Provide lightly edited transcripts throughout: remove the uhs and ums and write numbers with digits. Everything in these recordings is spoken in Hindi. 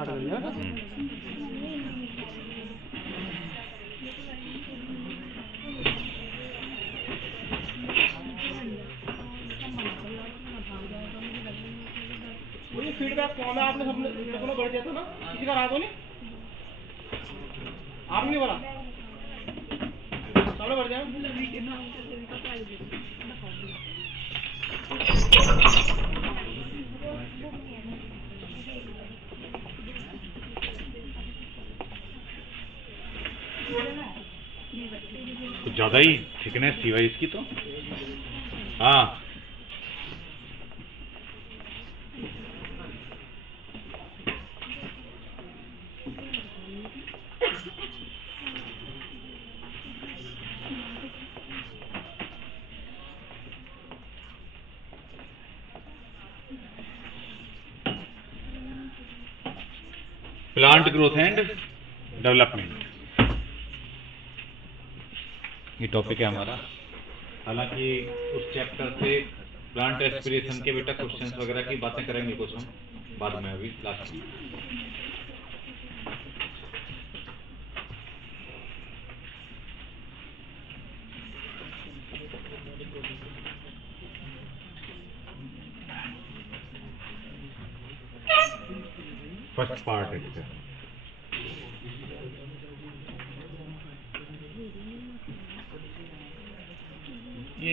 स्टार्ट कर दिया ना। मुझे फीडबैक फॉर्म है, आपने सबने सबने बढ़ दिया था ना, किसी का राग नहीं, आपने नहीं बोला, सबने बढ़ दिया। कुछ ज्यादा ही थिकनेस थी भाई इसकी तो। हाँ प्लांट ग्रोथ एंड डेवलपमेंट ये टॉपिक है हमारा। हालांकि उस चैप्टर से प्लांट एस्पिरेशन के बेटा क्वेश्चंस वगैरह की बातें करेंगे कुछ हम बाद में, अभी लास्ट में। फर्स्ट पार्ट है इसका। ये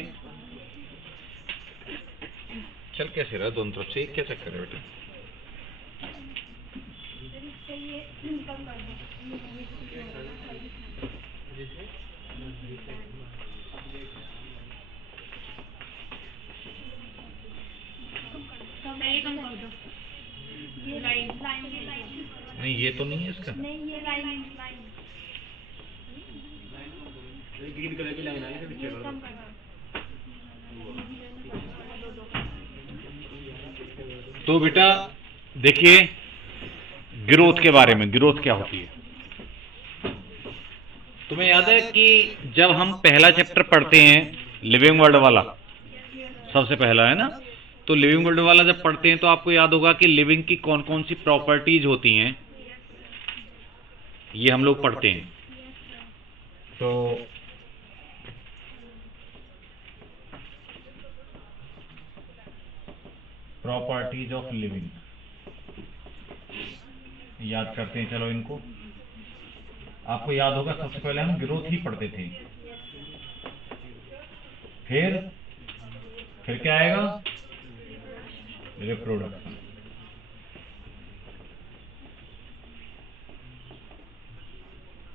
चल कैसे रहा दोनों तरफ से, क्या चक्कर है बेटा? नहीं ये तो नहीं है इसका, ग्रीन कलर की लाइन आ गई पीछे करो। तो बेटा देखिए ग्रोथ के बारे में, ग्रोथ क्या होती है। तुम्हें याद है कि जब हम पहला चैप्टर पढ़ते हैं लिविंग वर्ल्ड वाला, सबसे पहला है ना, तो लिविंग वर्ल्ड वाला जब पढ़ते हैं तो आपको याद होगा कि लिविंग की कौन कौन सी प्रॉपर्टीज होती हैं, ये हम लोग पढ़ते हैं। तो प्रॉपर्टीज ऑफ लिविंग याद करते हैं, चलो इनको। आपको याद होगा सबसे पहले हम ग्रोथ ही पढ़ते थे, फिर क्या आएगा, रिप्रोडक्शन,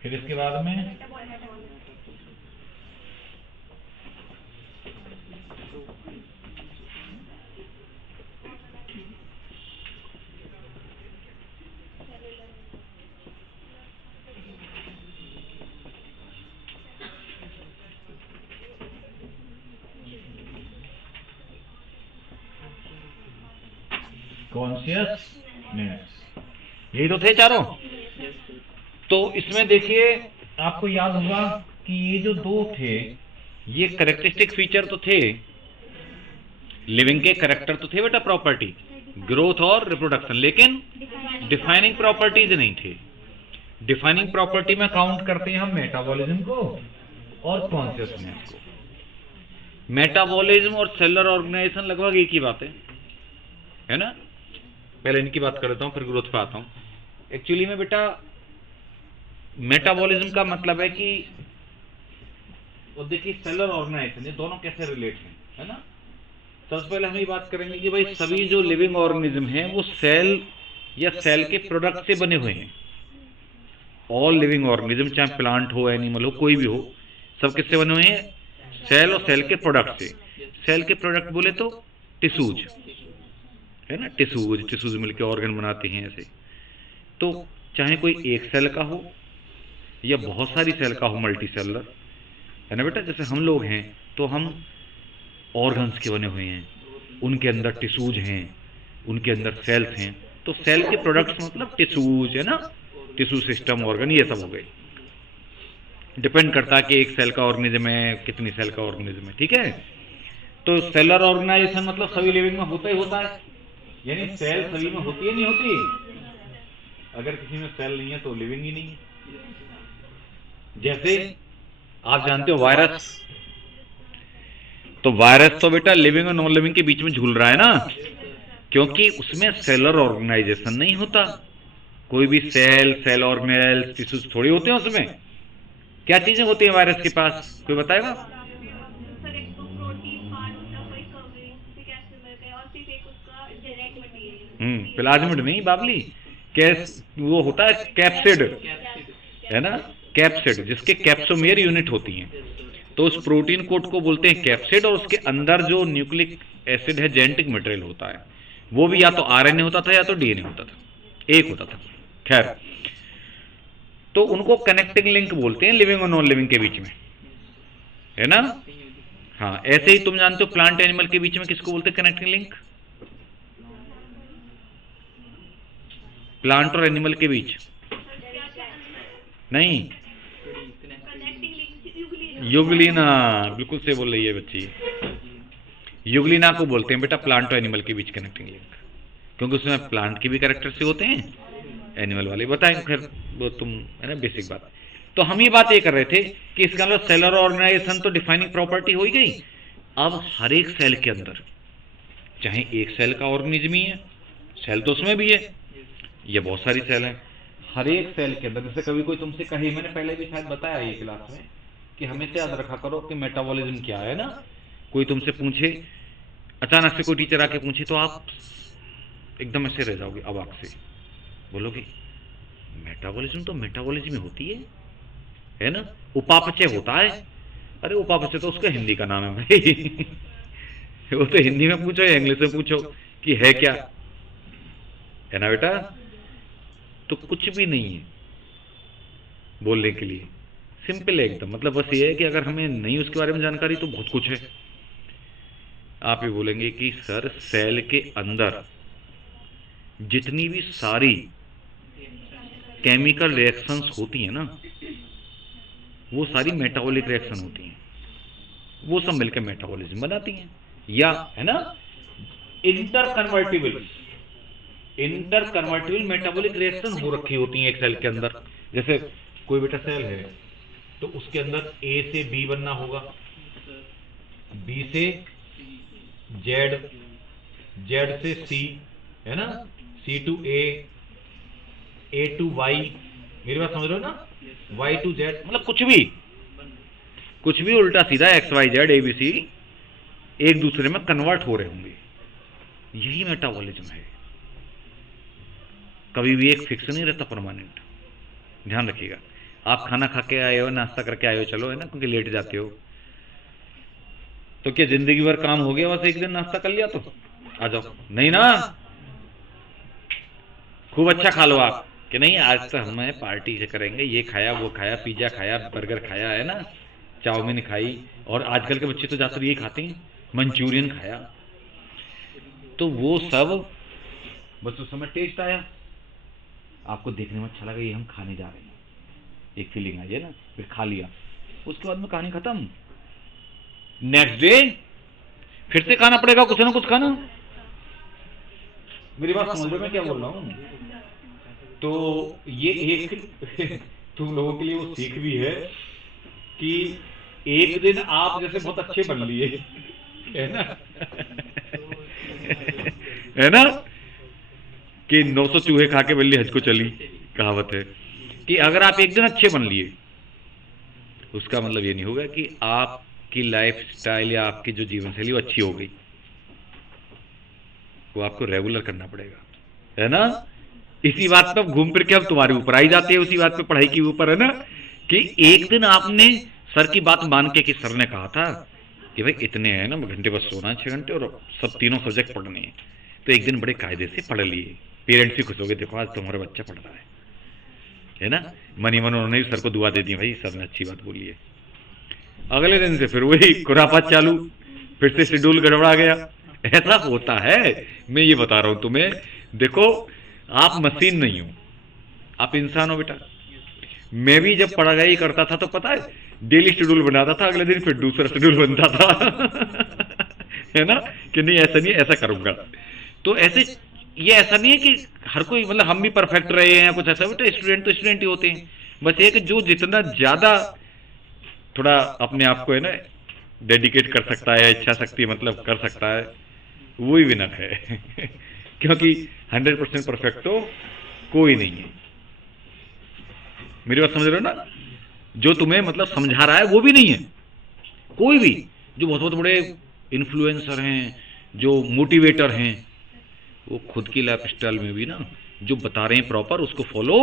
फिर इसके बाद में कॉन्शियसनेस, यही तो थे चारों। तो इसमें देखिए आपको याद होगा कि ये जो दो थे ये करेक्टरिस्टिक फीचर तो थे, लिविंग के करेक्टर तो थे बेटा, प्रॉपर्टी, ग्रोथ और रिप्रोडक्शन, लेकिन डिफाइनिंग प्रॉपर्टीज नहीं थे। डिफाइनिंग प्रॉपर्टी में काउंट करते हैं हम मेटाबॉलिज्म को और कॉन्शियसनेस को। मेटाबॉलिज्म और सेलुलर ऑर्गेनाइजेशन लगभग एक ही बात है ना। पहले इनकी बात कर लेता हूं फिर ग्रोथ पे आता हूं। एक्चुअली में बेटा मेटाबॉलिज्म का मतलब है कि, और देखिए सेलुलर ऑर्गेनाइजेशन, ये दोनों कैसे रिलेट हैं, है ना। सबसे पहले हम ये बात करेंगे कि भाई सभी जो लिविंग ऑर्गेनिज्म हैं वो सेल या सेल के प्रोडक्ट से बने हुए हैं। ऑल लिविंग ऑर्गेनिज्म, चाहे प्लांट हो, एनिमल हो, कोई भी हो, सब किससे बने हुए हैं, सेल और सेल के प्रोडक्ट से। सेल के प्रोडक्ट बोले तो टिश्यूज, है ना, टिश्यूज मिलकर ऑर्गन बनाते हैं ऐसे। तो चाहे कोई एक सेल का हो या बहुत सारी सेल का हो, मल्टी सेलुलर, है ना बेटा। जैसे हम लोग हैं तो हम ऑर्गन्स के बने हुए हैं, उनके अंदर टिश्यूज हैं, उनके अंदर सेल्स हैं। तो सेल के प्रोडक्ट्स मतलब टिश्यूज, है ना, टिश्यू सिस्टम, ऑर्गन, ये सब हो गए। डिपेंड करता है कि एक सेल का ऑर्गेनिज्म है, कितनी सेल का ऑर्गेनिज्म है, ठीक है। तो सेलुलर ऑर्गेनाइजेशन मतलब सभी लिविंग में होता ही होता है, यानी सेल सभी में होती है, नहीं होती। अगर किसी में सेल नहीं है तो लिविंग ही नहीं है। जैसे आप जानते हो वायरस, तो वायरस तो बेटा लिविंग और नॉन लिविंग के बीच में झूल रहा है ना, क्योंकि उसमें सेलर ऑर्गेनाइजेशन नहीं होता। कोई भी सेल ऑर्गेनेल्स टिश्यूज थोड़ी होते हैं उसमें। क्या चीजें होती हैं वायरस के पास, कोई बताएगा? सर एक तो प्रोटीन पार्ट होता है, कोई कवरिंग सिर्फ कैप्सूल मिलते हैं और सिर्फ एक उसका जेनेटिक मटेरियल। प्लाज्मिड नहीं बाबली, कैस वो होता है कैप्सिड, है ना, कैप्सिड, जिसके कैप्सोमेयर यूनिट होती हैं। तो उस प्रोटीन कोट को बोलते हैं कैप्सिड, और उसके अंदर जो न्यूक्लिक एसिड है जेनेटिक मटेरियल होता है, वो भी या तो आरएनए होता था या तो डीएनए होता था, एक होता था। खैर, तो उनको कनेक्टिंग लिंक बोलते हैं लिविंग और नॉन लिविंग के बीच में, है ना। हाँ, ऐसे ही तुम जानते हो प्लांट एनिमल के बीच में किसको बोलते हैं कनेक्टिंग लिंक? प्लांट और एनिमल के बीच नहीं, कनेक्टिंग लिंक युगलिना, बिल्कुल से बोल रही है बच्ची। युगलिना को बोलते हैं बेटा प्लांट और एनिमल के बीच कनेक्टिंग लिंक, क्योंकि उसमें प्लांट के भी कैरेक्टर से होते हैं, एनिमल वाले बताएं। खैर वो तुम, है ना, बेसिक बात। तो हम ये बात ये कर रहे थे कि इसका मतलब सेलर ऑर्गेनाइजेशन तो डिफाइनिंग प्रॉपर्टी हो ही गई। अब हर एक सेल के अंदर, चाहे एक सेल का ऑर्गेनिज्म ही है, सेल तो उसमें भी है, ये बहुत सारी सेल हैं, हर एक सेल के अंदर। जैसे कभी कोई तुमसे कहे, मैंने पहले भी शायद बताया ये क्लास में, कि हमेशा याद रखा करो कि मेटाबॉलिज्म क्या है ना। कोई तुमसे पूछे, अचानक से कोई टीचर आके पूछे, तो आप एकदम ऐसे रह जाओगे अवाक से, बोलोगे मेटाबॉलिज्म तो मेटाबॉलिज्म में होती है ना, उपापचय होता है। अरे उपापचय तो उसका हिंदी का नाम है भाई वो तो हिंदी में पूछो या इंग्लिश में पूछो कि है क्या, है ना बेटा। तो कुछ भी नहीं है बोलने के लिए, सिंपल है एकदम। मतलब बस ये है कि अगर हमें नहीं उसके बारे में जानकारी तो बहुत कुछ है। आप ये बोलेंगे कि सर सेल के अंदर जितनी भी सारी केमिकल रिएक्शंस होती हैं ना, वो सारी मेटाबॉलिक रिएक्शन होती हैं, वो सब मिलकर मेटाबॉलिज्म बनाती हैं। या है ना, इंटर कन्वर्टिबल मेटाबॉलिक रिएक्शन हो रखी होती हैं एक सेल के अंदर। जैसे कोई बेटा सेल है तो उसके अंदर ए से बी बनना होगा, बी से जेड, जेड से सी, है ना, सी टू ए टू वाई, मेरी बात समझ रहे हो ना, वाई टू जेड, मतलब कुछ भी उल्टा सीधा X Y Z A B C एक दूसरे में कन्वर्ट हो रहे होंगे, यही मेटाबॉलिज्म है। कभी भी एक फिक्स नहीं रहता, परमानेंट। ध्यान रखिएगा, आप खाना खा के आए हो, नाश्ता करके आए हो, चलो, है ना, क्योंकि लेट जाते हो, तो क्या जिंदगी भर काम हो गया बस एक दिन नाश्ता कर लिया तो आ जाओ? नहीं ना, खूब अच्छा खा लो आप, कि नहीं आज तो हमें पार्टी से करेंगे, ये खाया वो खाया, पिज्जा खाया, बर्गर खाया, है ना, चाउमीन खाई, और आजकल के बच्चे तो ज्यादातर ये खाते हैं, मंचूरियन खाया। तो वो सब बस उस समय टेस्ट आया, आपको देखने में अच्छा लगा, ये हम खाने जा रहे हैं, एक फीलिंग आई है ना, फिर खा लिया, उसके बाद में कहानी खत्म। नेक्स्ट डे फिर से खाना पड़ेगा कुछ ना कुछ खाना। मेरी बात समझ रहे हो मैं क्या बोल रहा हूं? तो ये एक तुम लोगों के लिए वो सीख भी है कि एक दिन आप जैसे बहुत अच्छे बन लिए, है ना है ना, कि 900 चूहे खा के बिल्ली हज को चली, कहावत है। कि अगर आप एक दिन अच्छे बन लिए, उसका मतलब ये नहीं होगा कि आपकी लाइफ स्टाइल या आपकी जो जीवन शैली वो अच्छी हो गई, वो आपको रेगुलर करना पड़ेगा, है ना। इसी बात पे घूम फिर के अब तुम्हारे ऊपर आई जाती है, उसी बात पे पढ़ाई के ऊपर, है ना, कि एक दिन आपने सर की बात मान के, कि सर ने कहा था कि भाई इतने हैं ना घंटे बस सोना है, 6 घंटे, और सब तीनों सब्जेक्ट पढ़ने हैं, तो एक दिन बड़े कायदे से पढ़ लिए। पेरेंट्स भी खुश हो गए, देखो आज तुम्हारा बच्चा पढ़ रहा है ना। मनी मन उन्होंने भी सर को दुआ दे दी, भाई सर ने अच्छी बात बोली है। अगले दिन से फिर वही खुरापात चालू, फिर से शेड्यूल गड़बड़ा गया। ऐसा होता है, मैं ये बता रहा हूं तुम्हें। देखो आप मशीन नहीं हो, आप इंसान हो बेटा। मैं भी जब पढ़ाई करता था तो पता है डेली शेड्यूल बनाता था, अगले दिन फिर दूसरा शेड्यूल बनता था है ना, कि नहीं ऐसा नहीं, ऐसा करूंगा। तो ऐसे ये ऐसा नहीं है कि हर कोई मतलब हम भी परफेक्ट रहे हैं कुछ ऐसा, बेटा स्टूडेंट तो स्टूडेंट ही होते हैं। बस ये कि जो जितना ज्यादा थोड़ा अपने आप को है ना डेडिकेट कर सकता है, इच्छा शक्ति मतलब कर सकता है, वो ही विनर है क्योंकि 100% परफेक्ट तो कोई नहीं है। मेरी बात समझ रहे हो ना? जो तुम्हें मतलब समझा रहा है वो भी नहीं है कोई भी। जो बहुत बहुत बड़े इन्फ्लुएंसर हैं, जो मोटिवेटर हैं, वो खुद की लाइफ स्टाइल में भी ना जो बता रहे हैं प्रॉपर उसको फॉलो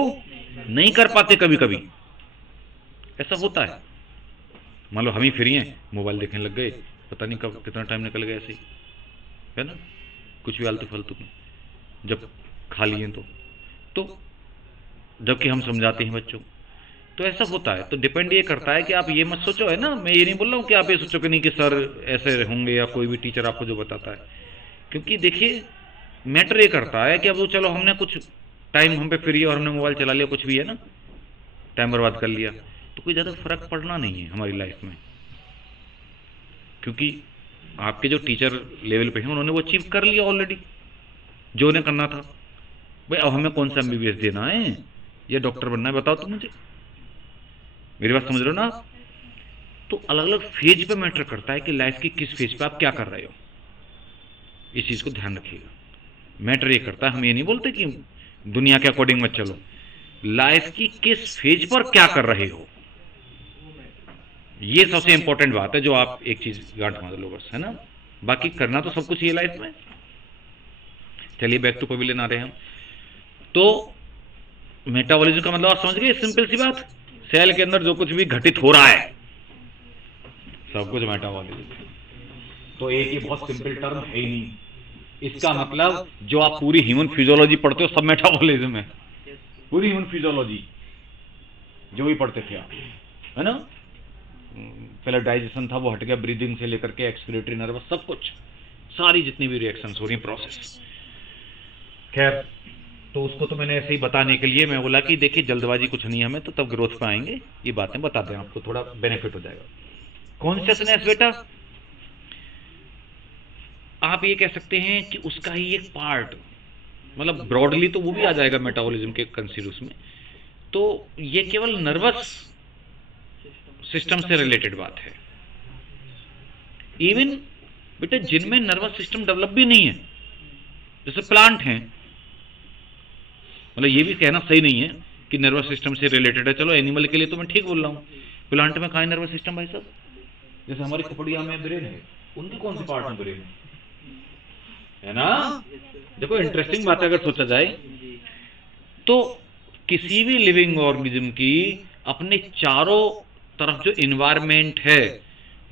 नहीं कर पाते। कभी कभी ऐसा होता है। मान लो हम ही फ्री हैं, मोबाइल देखने लग गए, पता नहीं कब कितना टाइम निकल गया ऐसे ही, है ना, कुछ भी आलतू फालतू में, जब खा लिए तो जबकि हम समझाते हैं बच्चों। तो ऐसा होता है। तो डिपेंड ये करता है कि आप ये मत सोचो, है ना, मैं ये नहीं बोल रहा हूँ कि आप ये सोचो कि नहीं कि सर ऐसे होंगे या कोई भी टीचर आपको जो बताता है। क्योंकि देखिए मैटर ये करता है कि अब वो चलो हमने कुछ टाइम हम पे फ्री है और हमने मोबाइल चला लिया, कुछ भी है ना, टाइम बर्बाद कर लिया, तो कोई ज़्यादा फर्क पड़ना नहीं है हमारी लाइफ में। क्योंकि आपके जो टीचर लेवल पे हैं उन्होंने वो अचीव कर लिया ऑलरेडी जो उन्हें करना था। भाई अब हमें कौन सा MBBS देना है या डॉक्टर बनना है, बताओ तुम मुझे। मेरी बात समझ रहे हो ना? तो अलग अलग फेज पे मैटर करता है कि लाइफ की किस फेज पे आप क्या कर रहे हो। इस चीज को ध्यान रखिएगा। मैटर ये करता है, हम ये नहीं बोलते कि दुनिया के अकॉर्डिंग मत चलो, लाइफ की किस फेज पर क्या कर रहे हो, ये सबसे इंपॉर्टेंट बात है जो आप एक चीज गांठ मार लो बस, है ना। बाकी करना तो सब कुछ ये लाइफ में। चलिए बैक टू पवेलियन आ रहे हैं हम। तो मेटाबॉलिज्म का मतलब आप समझ गए, सिंपल सी बात, सेल के अंदर जो कुछ भी घटित हो रहा है सब कुछ मेटाबॉलिज्म। तो एक ये बहुत सिंपल टर्म है ही नहीं, इसका मतलब जो आप पूरी ह्यूमन फिजियोलॉजी पढ़ते हो सब मेटाबॉलिज्म है। पूरी ह्यूमन फिजियोलॉजी जो भी पढ़ते थे आप, है ना, पहले डाइजेशन था वो हट गया, ब्रीदिंग से लेकर के एक्सक्रीटरी नर्वस सब कुछ, सारी जितनी भी रिएक्शंस हो रही हैं प्रोसेस। खैर तो उसको तो मैंने ऐसे ही बताने के लिए मैं बोला कि देखिए जल्दबाजी कुछ नहीं हमें, तो तब ग्रोथ पे आएंगे, ये बातें बता दें आपको, थोड़ा बेनिफिट हो जाएगा। कॉन्शियसनेस बेटा आप ये कह सकते हैं कि उसका ही एक पार्ट, मतलब ब्रॉडली तो वो भी आ जाएगा मेटाबॉलिज्म के कंसीडर में। तो ये केवल नर्वस सिस्टम से रिलेटेड बात है। इवन बेटा जिनमें नर्वस सिस्टम डेवलप भी नहीं है, जैसे प्लांट हैं, मतलब ये भी कहना सही नहीं है कि नर्वस सिस्टम से रिलेटेड है, चलो एनिमल के लिए तो मैं ठीक बोल रहा हूँ, प्लांट में कहाँ है नर्वस सिस्टम भाई साहब? जैसे हमारी खोपड़िया में ब्रेन है, उनके कौन से पार्ट में ब्रेन है ना। देखो इंटरेस्टिंग बात है, अगर सोचा जाए तो किसी भी लिविंग ऑर्गेनिज्म की अपने चारों तरफ जो इन्वायरमेंट है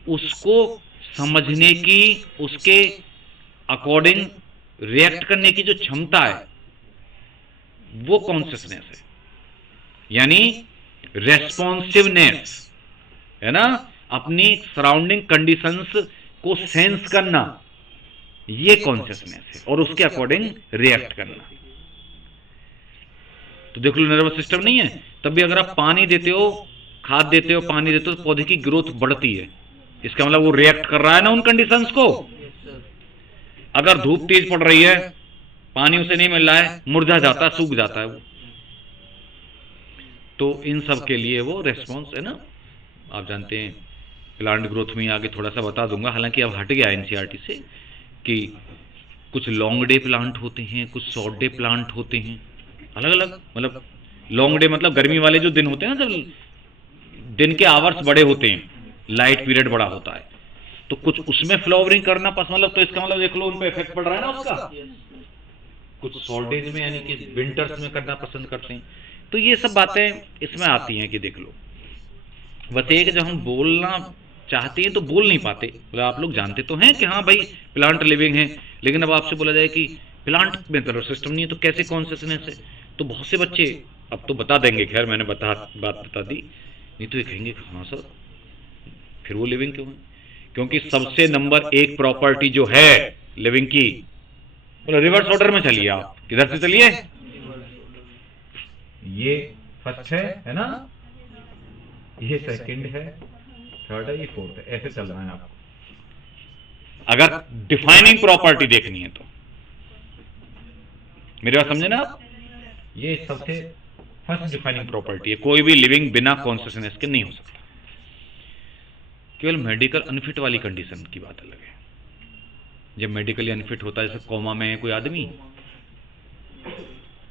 उसको समझने की, उसके अकॉर्डिंग रिएक्ट करने की जो क्षमता है वो कॉन्शियसनेस है, यानी रेस्पॉन्सिवनेस, है ना, अपनी सराउंडिंग कंडीशंस को सेंस करना, ये कॉन्शियसनेस है, और उसके अकॉर्डिंग रिएक्ट करना। तो देख लो नर्वस सिस्टम नहीं है, तब भी अगर आप पानी देते हो, खाद देते हो, पानी देते हो, तो पौधे की ग्रोथ बढ़ती है, इसका मतलब वो रिएक्ट कर रहा है ना उन कंडीशंस को। अगर धूप तेज पड़ रही है, पानी उसे नहीं मिल रहा है, मुरझा जाता है, सूख जाता है वो। तो इन सब के लिए वो रेस्पॉन्स है ना, आप जानते हैं प्लांट ग्रोथ में आगे थोड़ा सा बता दूंगा, हालांकि अब हट गया एनसीईआरटी से, कि कुछ लॉन्ग डे प्लांट होते हैं, कुछ शॉर्ट डे प्लांट होते हैं, अलग अलग। मतलब लॉन्ग डे मतलब गर्मी वाले जो दिन होते हैं ना, जब दिन के आवर्स बड़े होते हैं, लाइट पीरियड बड़ा होता है, तो कुछ उसमें फ्लावरिंग करना पसंद, मतलब तो इसका मतलब देख लो उन पे इफेक्ट पड़ रहा है ना उसका। कुछ शॉर्ट डेज में यानी कि विंटर्स में करना पसंद करते हैं। तो ये सब बातें इसमें आती हैं कि देख लो, बस एक जब हम बोलना चाहते हैं तो बोल नहीं पाते। मतलब आप लोग जानते तो हैं कि हाँ भाई प्लांट लिविंग है, लेकिन अब आपसे बोला जाए कि प्लांट में नर्वस सिस्टम नहीं है तो कैसे कॉन्शियसनेस है, तो बहुत से बच्चे अब तो बता देंगे, खैर मैंने बात बता दी, नहीं तो ये कहेंगे हाँ सर फिर वो लिविंग क्यों है। क्योंकि सबसे नंबर 1 प्रॉपर्टी जो है लिविंग की, बोलो रिवर्स ऑर्डर में चलिए, आप किधर से चलिए, ये फर्स्ट है ना, ये सेकंड है, थर्ड है, ये फोर्थ है, ऐसे चल रहा है आपको अगर डिफाइनिंग प्रॉपर्टी देखनी है तो। मेरी बात समझे ना आप? ये सबसे फर्स्ट डिफाइनिंग प्रॉपर्टी है, कोई भी लिविंग बिना कॉन्शियसनेस के नहीं हो सकता। केवल मेडिकल अनफिट वाली कंडीशन की बात अलग है। जब मेडिकली अनफिट होता है, जैसे कोमा में है कोई आदमी,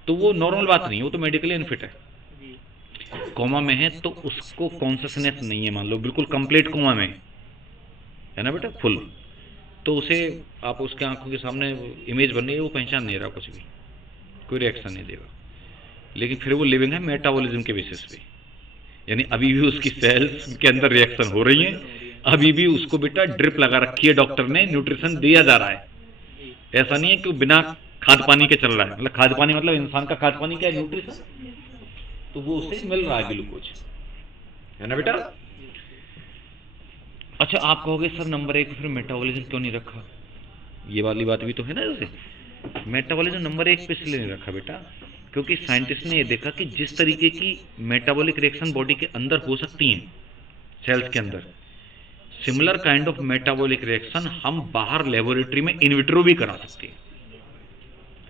तो वो नॉर्मल बात नहीं है, वो तो मेडिकली अनफिट है। कोमा में है तो उसको कॉन्शियसनेस नहीं है, मान लो बिल्कुल कंप्लीट कोमा में है ना बेटा, फुल, तो उसे आप उसके आंखों के सामने इमेज बन रही है, वो पहचान नहीं रहा कुछ भी, कोई रिएक्शन नहीं देगा, लेकिन फिर वो लिविंग है मेटाबॉलिज्म के बेसिस पे, यानी अभी भी उसकी सेल्स के अंदर रिएक्शन हो रही है, अभी भी उसको बेटा ड्रिप लगा रखी है डॉक्टर ने, न्यूट्रिशन दिया जा रहा है। ऐसा नहीं है कि वो बिना खाद पानी के चल रहा है, मतलब खाद पानी मतलब इंसान का खाद पानी क्या है, न्यूट्रिशन, तो वो उसे मिल रहा है ग्लूकोज, है ना बेटा। अच्छा आप कहोगे सर नंबर 1 फिर मेटाबॉलिज्म क्यों नहीं रखा, ये वाली बात भी तो है ना। जैसे मेटाबॉलिज्म नंबर 1 पे इसलिए नहीं रखा बेटा, क्योंकि साइंटिस्ट ने ये देखा कि जिस तरीके की मेटाबॉलिक रिएक्शन बॉडी के अंदर हो सकती हैं, सेल्स के अंदर, similar kind of metabolic reaction हम बाहर लेबोरेटरी में इनविट्रो भी करा सकते हैं।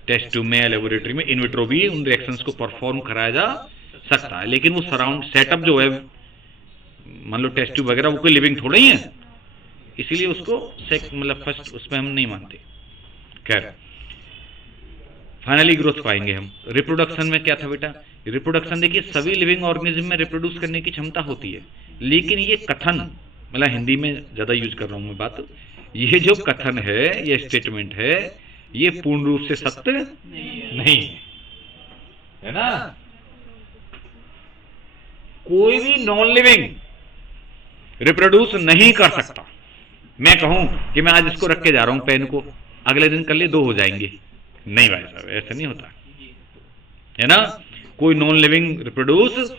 टेस्ट ट्यूब में या लेबोरेटरी में इनविट्रो भी उन रिएक्शंस को परफॉर्म कराया जा सकता है, लेकिन वो सराउंड सेटअप जो है, मान लो टेस्ट ट्यूब वगैरह, वो कोई लिविंग थोड़ा ही है, इसीलिए उसको मतलब फर्स्ट उसमें हम नहीं मानते। खैर फाइनली ग्रोथ पाएंगे हम। रिप्रोडक्शन में क्या था बेटा, रिप्रोडक्शन देखिए सभी लिविंग ऑर्गेनिज्म में रिप्रोड्यूस करने की क्षमता होती है, लेकिन ये कथन, मतलब हिंदी में ज्यादा यूज कर रहा हूं मैं बात, ये जो कथन है, ये स्टेटमेंट है, ये पूर्ण रूप से सत्य नहीं है ना। कोई भी नॉन लिविंग रिप्रोड्यूस नहीं कर सकता। मैं कहूं कि मैं आज इसको रख के जा रहा हूं पेन को, अगले दिन कर लिए 2 हो जाएंगे, नहीं भाई साहब ऐसा नहीं होता है ना। कोई नॉन लिविंग रिप्रोड्यूस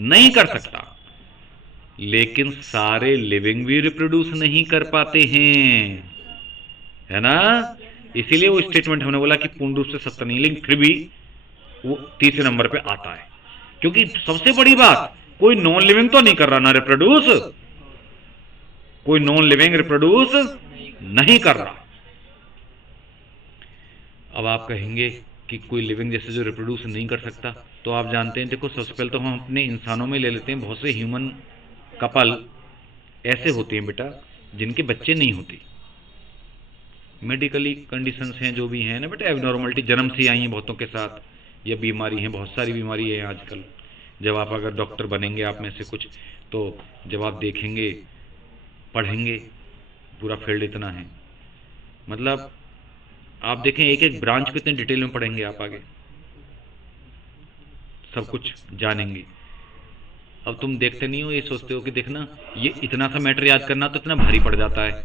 नहीं कर सकता, लेकिन सारे लिविंग भी रिप्रोड्यूस नहीं कर पाते हैं, है ना। इसीलिए वो स्टेटमेंट हमने बोला कि पूर्ण रूप से सत्य नहीं, लेकिन फिर भी वो तीसरे नंबर पे आता है, क्योंकि सबसे बड़ी बात, कोई नॉन लिविंग तो नहीं कर रहा ना रिप्रोड्यूस, कोई नॉन लिविंग रिप्रोड्यूस नहीं कर रहा। अब आप कहेंगे कि कोई लिविंग जैसे जो रिप्रोड्यूस नहीं कर सकता, तो आप जानते हैं, देखो सबसे पहले तो हम अपने इंसानों में ले लेते हैं, बहुत से ह्यूमन कपल ऐसे होते हैं बेटा जिनके बच्चे नहीं होते, मेडिकली कंडीशंस हैं जो भी हैं ना बेटा, एबनॉर्मलिटी जन्म से आई हैं बहुतों के साथ, ये बीमारी है, बहुत सारी बीमारी है आजकल। जब आप अगर डॉक्टर बनेंगे आप में से कुछ, तो जब आप देखेंगे, पढ़ेंगे, पूरा फील्ड इतना है, मतलब आप देखें एक एक ब्रांच को इतने डिटेल में पढ़ेंगे आप, आगे सब कुछ जानेंगे। अब तुम देखते नहीं हो, ये सोचते हो कि देखना ये इतना सा मैटर याद करना तो इतना भारी पड़ जाता है,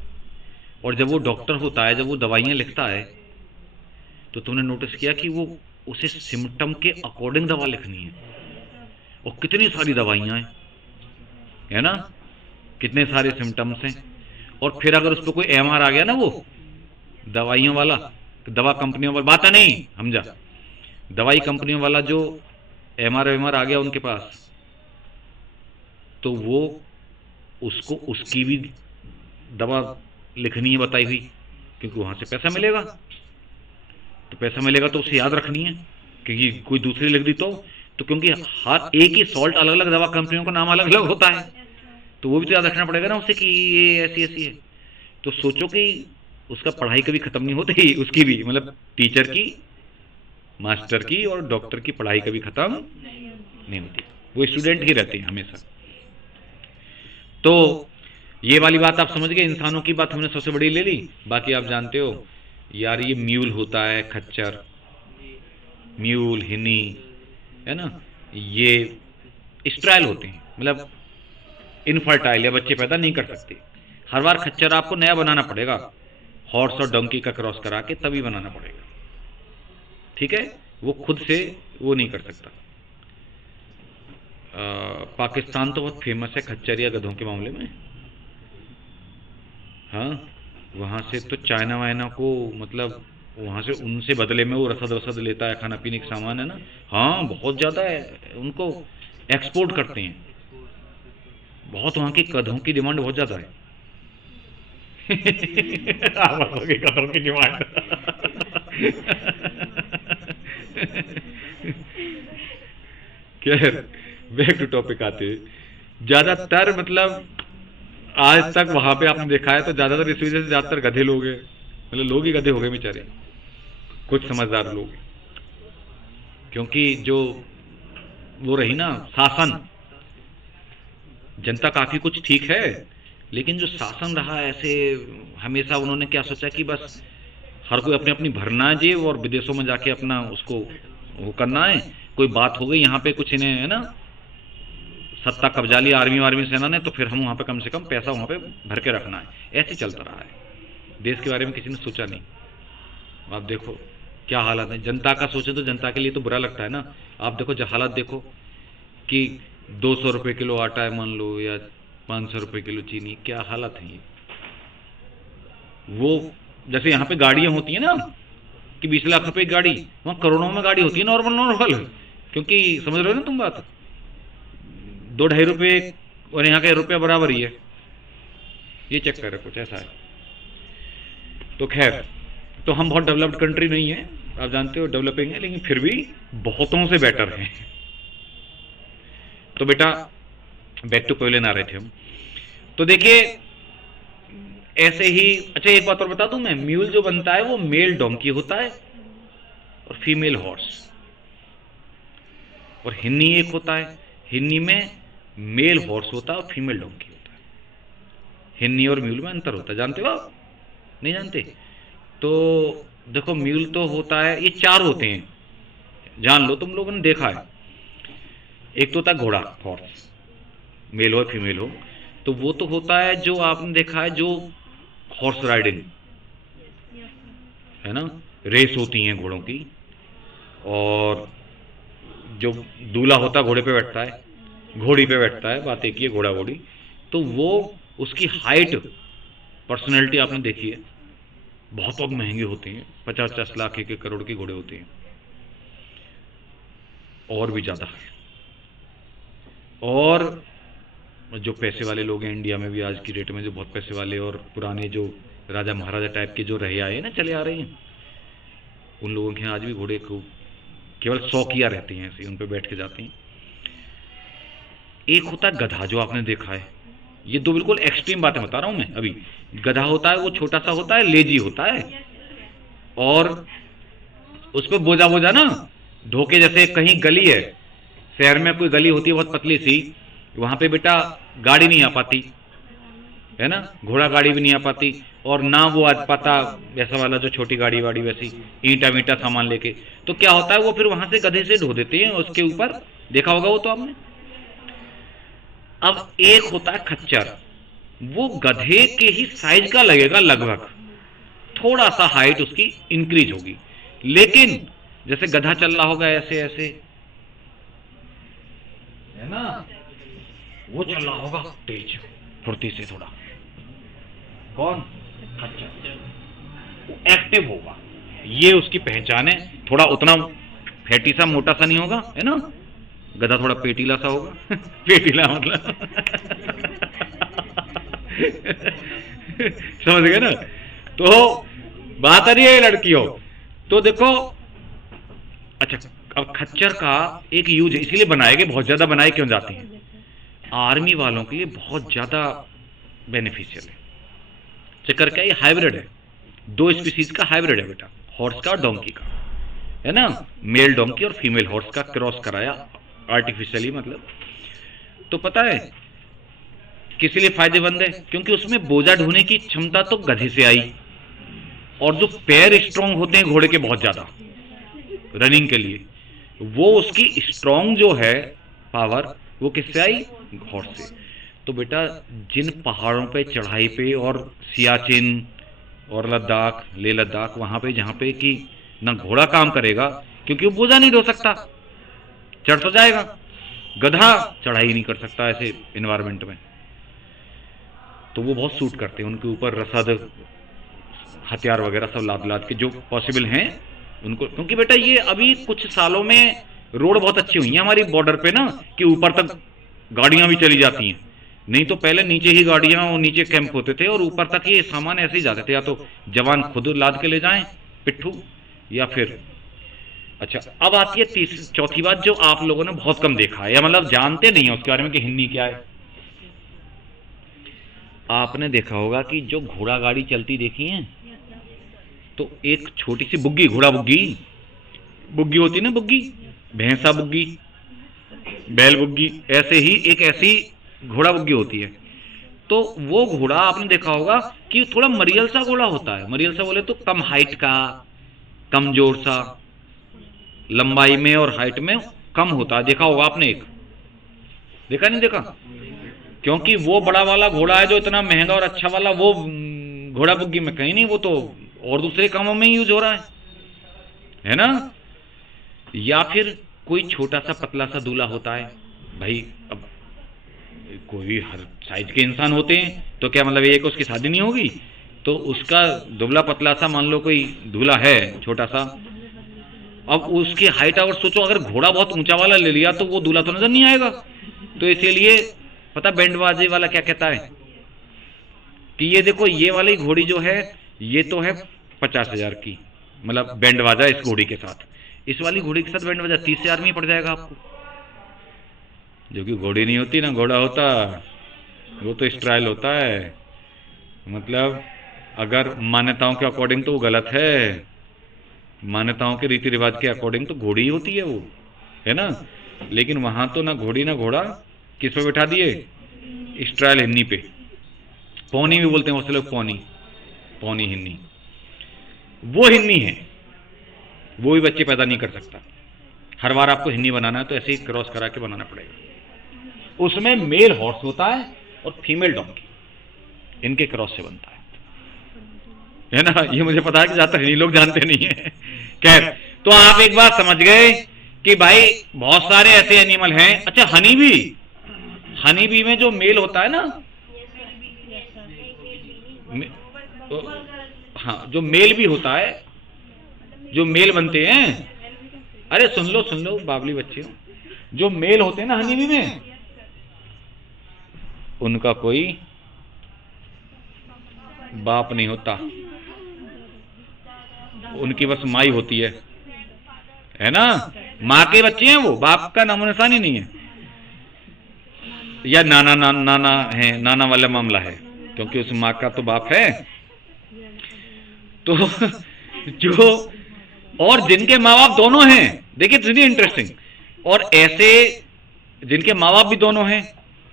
और जब वो डॉक्टर होता है, जब वो दवाइयां लिखता है, तो तुमने नोटिस किया कि वो उसे सिम्टम के अकॉर्डिंग दवा लिखनी है, और कितनी सारी दवाइयां हैं, है ना, कितने सारे सिम्टम्स हैं। और फिर अगर उस पर कोई एमआर आ गया ना, वो दवाइयों वाला, दवा कंपनियों वाला बात नहीं समझा, दवाई कंपनियों वाला जो एमआर आ गया उनके पास, तो वो उसको उसकी भी दवा लिखनी है बताई हुई, क्योंकि वहां से पैसा मिलेगा, तो पैसा मिलेगा तो उसे याद रखनी है, क्योंकि कोई दूसरी लिख दी तो क्योंकि हर एक ही सॉल्ट अलग अलग दवा कंपनियों का नाम अलग अलग होता है, तो वो भी तो याद रखना पड़ेगा ना उसे कि ये ऐसी ऐसी है। तो सोचो कि उसका पढ़ाई कभी खत्म नहीं होती, उसकी भी, मतलब टीचर की, मास्टर की और डॉक्टर की पढ़ाई कभी खत्म नहीं होती, वो स्टूडेंट ही रहते हैं हमेशा। तो ये वाली बात आप समझ गए, इंसानों की बात हमने सबसे बड़ी ले ली। बाकी आप जानते हो यार, ये म्यूल होता है, खच्चर, म्यूल, हिनी, है ना, ये स्ट्राइल होते हैं, मतलब इनफर्टाइल, या बच्चे पैदा नहीं कर सकते। हर बार खच्चर आपको नया बनाना पड़ेगा, हॉर्स और डंकी का क्रॉस करा के तभी बनाना पड़ेगा, ठीक है, वो खुद से वो नहीं कर सकता। पाकिस्तान तो बहुत फेमस है खच्चर या गधों के मामले में, हाँ, वहाँ से तो चाइना वाइना को, मतलब वहाँ से उनसे बदले में वो रसद वसद लेता है, खाना पीने का सामान है ना, हाँ बहुत ज़्यादा है, उनको एक्सपोर्ट करते हैं बहुत, वहाँ की गधों की डिमांड बहुत ज़्यादा है। गधों की डिमांड खैर बैक टू टॉपिक आते हैं। ज्यादातर मतलब आज तक वहां पे आपने देखा है तो ज्यादातर इस वजह से ज्यादातर गधे लोग हैं, मतलब लोग ही गधे हो गए बेचारे, कुछ समझदार लोग, क्योंकि जो वो रही ना शासन, जनता काफी कुछ ठीक है, लेकिन जो शासन रहा ऐसे हमेशा उन्होंने क्या सोचा कि बस हर कोई अपनी अपनी भरना है जेब और विदेशों में जाके अपना उसको वो करना है। कोई बात हो गई यहाँ पे कुछ इन्हें है ना सत्ता कब्जा ली आर्मी वार्मी सेना ने, तो फिर हम वहां पे कम से कम पैसा वहां पे भर के रखना है। ऐसे चलता रहा है, देश के बारे में किसी ने सोचा नहीं। आप देखो क्या हालत है, जनता का सोचे तो जनता के लिए तो बुरा लगता है ना। आप देखो जो हालत देखो कि 200 रुपए किलो आटा है मान लो, या 500 रुपए किलो चीनी, क्या हालत है ये। वो जैसे यहाँ पे गाड़ियां होती है ना कि 20 लाख रुपए की गाड़ी, वहां करोड़ों में गाड़ी होती है नॉर्मल, क्योंकि समझ रहे हो ना तुम बात, 2-2.5 रुपए और यहाँ के रुपया बराबर ही है, ये चक्कर है, कुछ ऐसा है। तो खैर, तो हम बहुत डेवलप्ड कंट्री नहीं है, आप जानते हो डेवलपिंग है, लेकिन फिर भी बहुतों से बेटर है। तो बेटा बैक टू पवेलियन आ रहे थे हम, तो देखिए ऐसे ही। अच्छा एक बात और बता दूं मैं, म्यूल जो बनता है वो मेल डोंकी होता है और फीमेल हॉर्स, और हिन्नी एक होता है, हिन्नी में मेल हॉर्स होता है और फीमेल डोंकी होता है। हिन्नी और म्यूल में अंतर होता है, जानते हो आप? नहीं जानते? तो देखो म्यूल तो होता है, ये 4 होते हैं, जान लो, तुम लोगों ने देखा है। एक तो होता है घोड़ा, हॉर्स, मेल हो फीमेल हो, तो वो तो होता है जो आपने देखा है, जो हॉर्स राइडिंग है ना, रेस होती हैं घोड़ों की, और जो दूल्हा होता है घोड़े पे बैठता है, घोड़ी पे बैठता है, बात एक ही है घोड़ा घोड़ी, तो वो उसकी हाइट पर्सनैलिटी आपने देखी है, बहुत बहुत महंगे होते हैं, 50-50 लाख 1-1 करोड़ के घोड़े होते हैं, और भी ज्यादा। और जो पैसे वाले लोग हैं इंडिया में भी आज की डेट में, जो बहुत पैसे वाले और पुराने जो राजा महाराजा टाइप के जो रहे आए ना, चले आ रहे हैं, उन लोगों के यहाँ आज भी घोड़े को केवल शौकिया रहते हैं, ऐसे उन पे बैठ के जाते हैं। एक होता है गधा, जो आपने देखा है, ये 2 बिल्कुल एक्सट्रीम बातें बता रहा हूं मैं अभी। गधा होता है वो छोटा सा होता है, लेजी होता है, और उस पर बोझा बोझा ना ढोके, जैसे कहीं गली है, शहर में कोई गली होती है बहुत पतली सी, वहां पे बेटा गाड़ी नहीं आ पाती है ना, घोड़ा गाड़ी भी नहीं आ पाती, और ना वो आ पाता वैसा वाला जो छोटी गाड़ी वाड़ी वैसी ईंटा वीटा सामान लेके, तो क्या होता है वो फिर वहां से गधे से ढो देते हैं उसके ऊपर, देखा होगा वो तो आपने। अब एक होता है खच्चर, वो गधे के ही साइज का लगेगा लगभग, थोड़ा सा हाइट उसकी इंक्रीज होगी, लेकिन जैसे गधा चल रहा होगा ऐसे ऐसे है ना, वो चल रहा होगा तेज फुर्ती से थोड़ा। कौन? खच्चर, वो एक्टिव होगा, ये उसकी पहचान है। थोड़ा उतना फैटी सा मोटा सा नहीं होगा, है ना, गधा थोड़ा पेटीला सा होगा पेटीला मतलब समझ गए ना। तो बात आ रही है लड़कियों, तो देखो अच्छा, अब खच्चर का एक यूज है, इसीलिए बनाए गए, बहुत ज्यादा बनाए क्यों जाते हैं, आर्मी वालों के लिए बहुत ज्यादा बेनिफिशियल है। चक्कर क्या, ये हाइब्रिड है, 2 स्पीसीज का हाइब्रिड है बेटा, हॉर्स का और डोंकी का, है ना, मेल डोंकी और फीमेल हॉर्स का क्रॉस कराया आर्टिफिशियली, मतलब। तो पता है किस लिए फायदेमंद है, क्योंकि उसमें बोझा ढोने की क्षमता तो गधे से आई, और जो पैर स्ट्रांग होते हैं घोड़े के बहुत ज्यादा रनिंग के लिए, वो उसकी स्ट्रांग जो है पावर, वो किससे आई, हॉर्स से। तो बेटा जिन पहाड़ों पे चढ़ाई पे, और सियाचिन और लद्दाख, लेह लद्दाख, वहां पे जहां पे कि ना घोड़ा काम करेगा, क्योंकि वो बोझा नहीं ढो सकता, चढ़ तो जाएगा, गधा चढ़ाई नहीं कर सकता ऐसे एनवायरमेंट में, तो वो बहुत सूट करते हैं, उनके ऊपर रसद हथियार वगैरह सब लाद लाद के जो पॉसिबल हैं उनको, क्योंकि बेटा ये अभी कुछ सालों में रोड बहुत अच्छी हुई है हमारी बॉर्डर पे ना, कि ऊपर तक गाड़ियां भी चली जाती हैं, नहीं तो पहले नीचे ही गाड़ियां और नीचे कैंप होते थे, और ऊपर तक ये सामान ऐसे ही जाते थे, या तो जवान खुद लाद के ले जाएं पिट्ठू, या फिर अच्छा, अब आती है चौथी बात जो आप लोगों ने बहुत कम देखा है, या मतलब जानते नहीं है उसके बारे में कि हिन्नी क्या है। आपने देखा होगा कि जो घोड़ा गाड़ी चलती देखी है, तो एक छोटी सी बुग्गी, घोड़ा बुग्गी, बुग्गी होती ना, बुग्गी, भैंसा बुग्गी, बैल बुग्गी, ऐसे ही एक ऐसी घोड़ा बुग्गी होती है। तो वो घोड़ा आपने देखा होगा कि थोड़ा मरियल सा घोड़ा होता है। मरियल सा बोले तो कम हाइट का, कमजोर सा, लंबाई में और हाइट में कम होता है। देखा होगा आपने, एक देखा नहीं देखा? क्योंकि वो बड़ा वाला घोड़ा है जो इतना महंगा और अच्छा वाला, वो घोड़ा बुग्गी में कहीं नहीं, वो तो और दूसरे कामों में यूज हो रहा है ना। या फिर कोई छोटा सा पतला सा दूल्हा होता है भाई। अब कोई हर साइज के इंसान होते हैं, तो क्या मतलब ये कि उसकी शादी नहीं होगी? तो उसका दुबला पतला सा मान लो कोई दूल्हा है छोटा सा, अब उसकी हाइट अगर सोचो, अगर घोड़ा बहुत ऊंचा वाला ले लिया तो वो दूल्हा तो नजर नहीं आएगा। तो इसीलिए पता बैंड बाजे वाला क्या कहता है कि ये देखो, ये वाली घोड़ी जो है ये तो है 50,000 की, मतलब बैंड बाजा इस घोड़ी के साथ, इस वाली घोड़ी के साथ बैंड बाजा 30,000 में ही पड़ जाएगा आपको। जो कि घोड़ी नहीं होती ना घोड़ा होता, वो तो स्टाइल होता है। मतलब अगर मान्यताओं के अकॉर्डिंग तो वो गलत है, मान्यताओं के रीति रिवाज के अकॉर्डिंग तो घोड़ी होती है वो, है ना। लेकिन वहां तो ना घोड़ी ना घोड़ा, किस पे बैठा दिए? स्टाइल हिन्नी पे। पौनी भी बोलते हैं बहुत से लोग, पौनी, पौनी हिन्नी, वो हिन्नी है। वो भी बच्चे पैदा नहीं कर सकता। हर बार आपको हिन्नी बनाना है तो ऐसे ही क्रॉस करा के बनाना पड़ेगा। उसमें मेल हॉर्स होता है और फीमेल डॉन्की, इनके क्रॉस से बनता है ना। ये मुझे पता है कि ज्यादातर हिन्नी लोग जानते नहीं है। खैर, तो आप एक बात समझ गए कि भाई बहुत सारे ऐसे एनिमल हैं। अच्छा, हनी बी, हनी बी में जो मेल होता है ना, हाँ, जो मेल भी होता है, जो मेल बनते हैं, अरे सुन लो बाबली बच्चे, जो मेल होते हैं ना हनी बी में, उनका कोई बाप नहीं होता, उनकी बस माई होती है ना। माँ के बच्चे हैं वो, बाप का नामो निशान ही नहीं है। या नाना है, नाना वाला मामला है, क्योंकि उस माँ का तो बाप है। तो जो और जिनके माँ बाप दोनों हैं, देखिए इट्स वेरी इंटरेस्टिंग, और ऐसे जिनके माँ बाप भी दोनों हैं,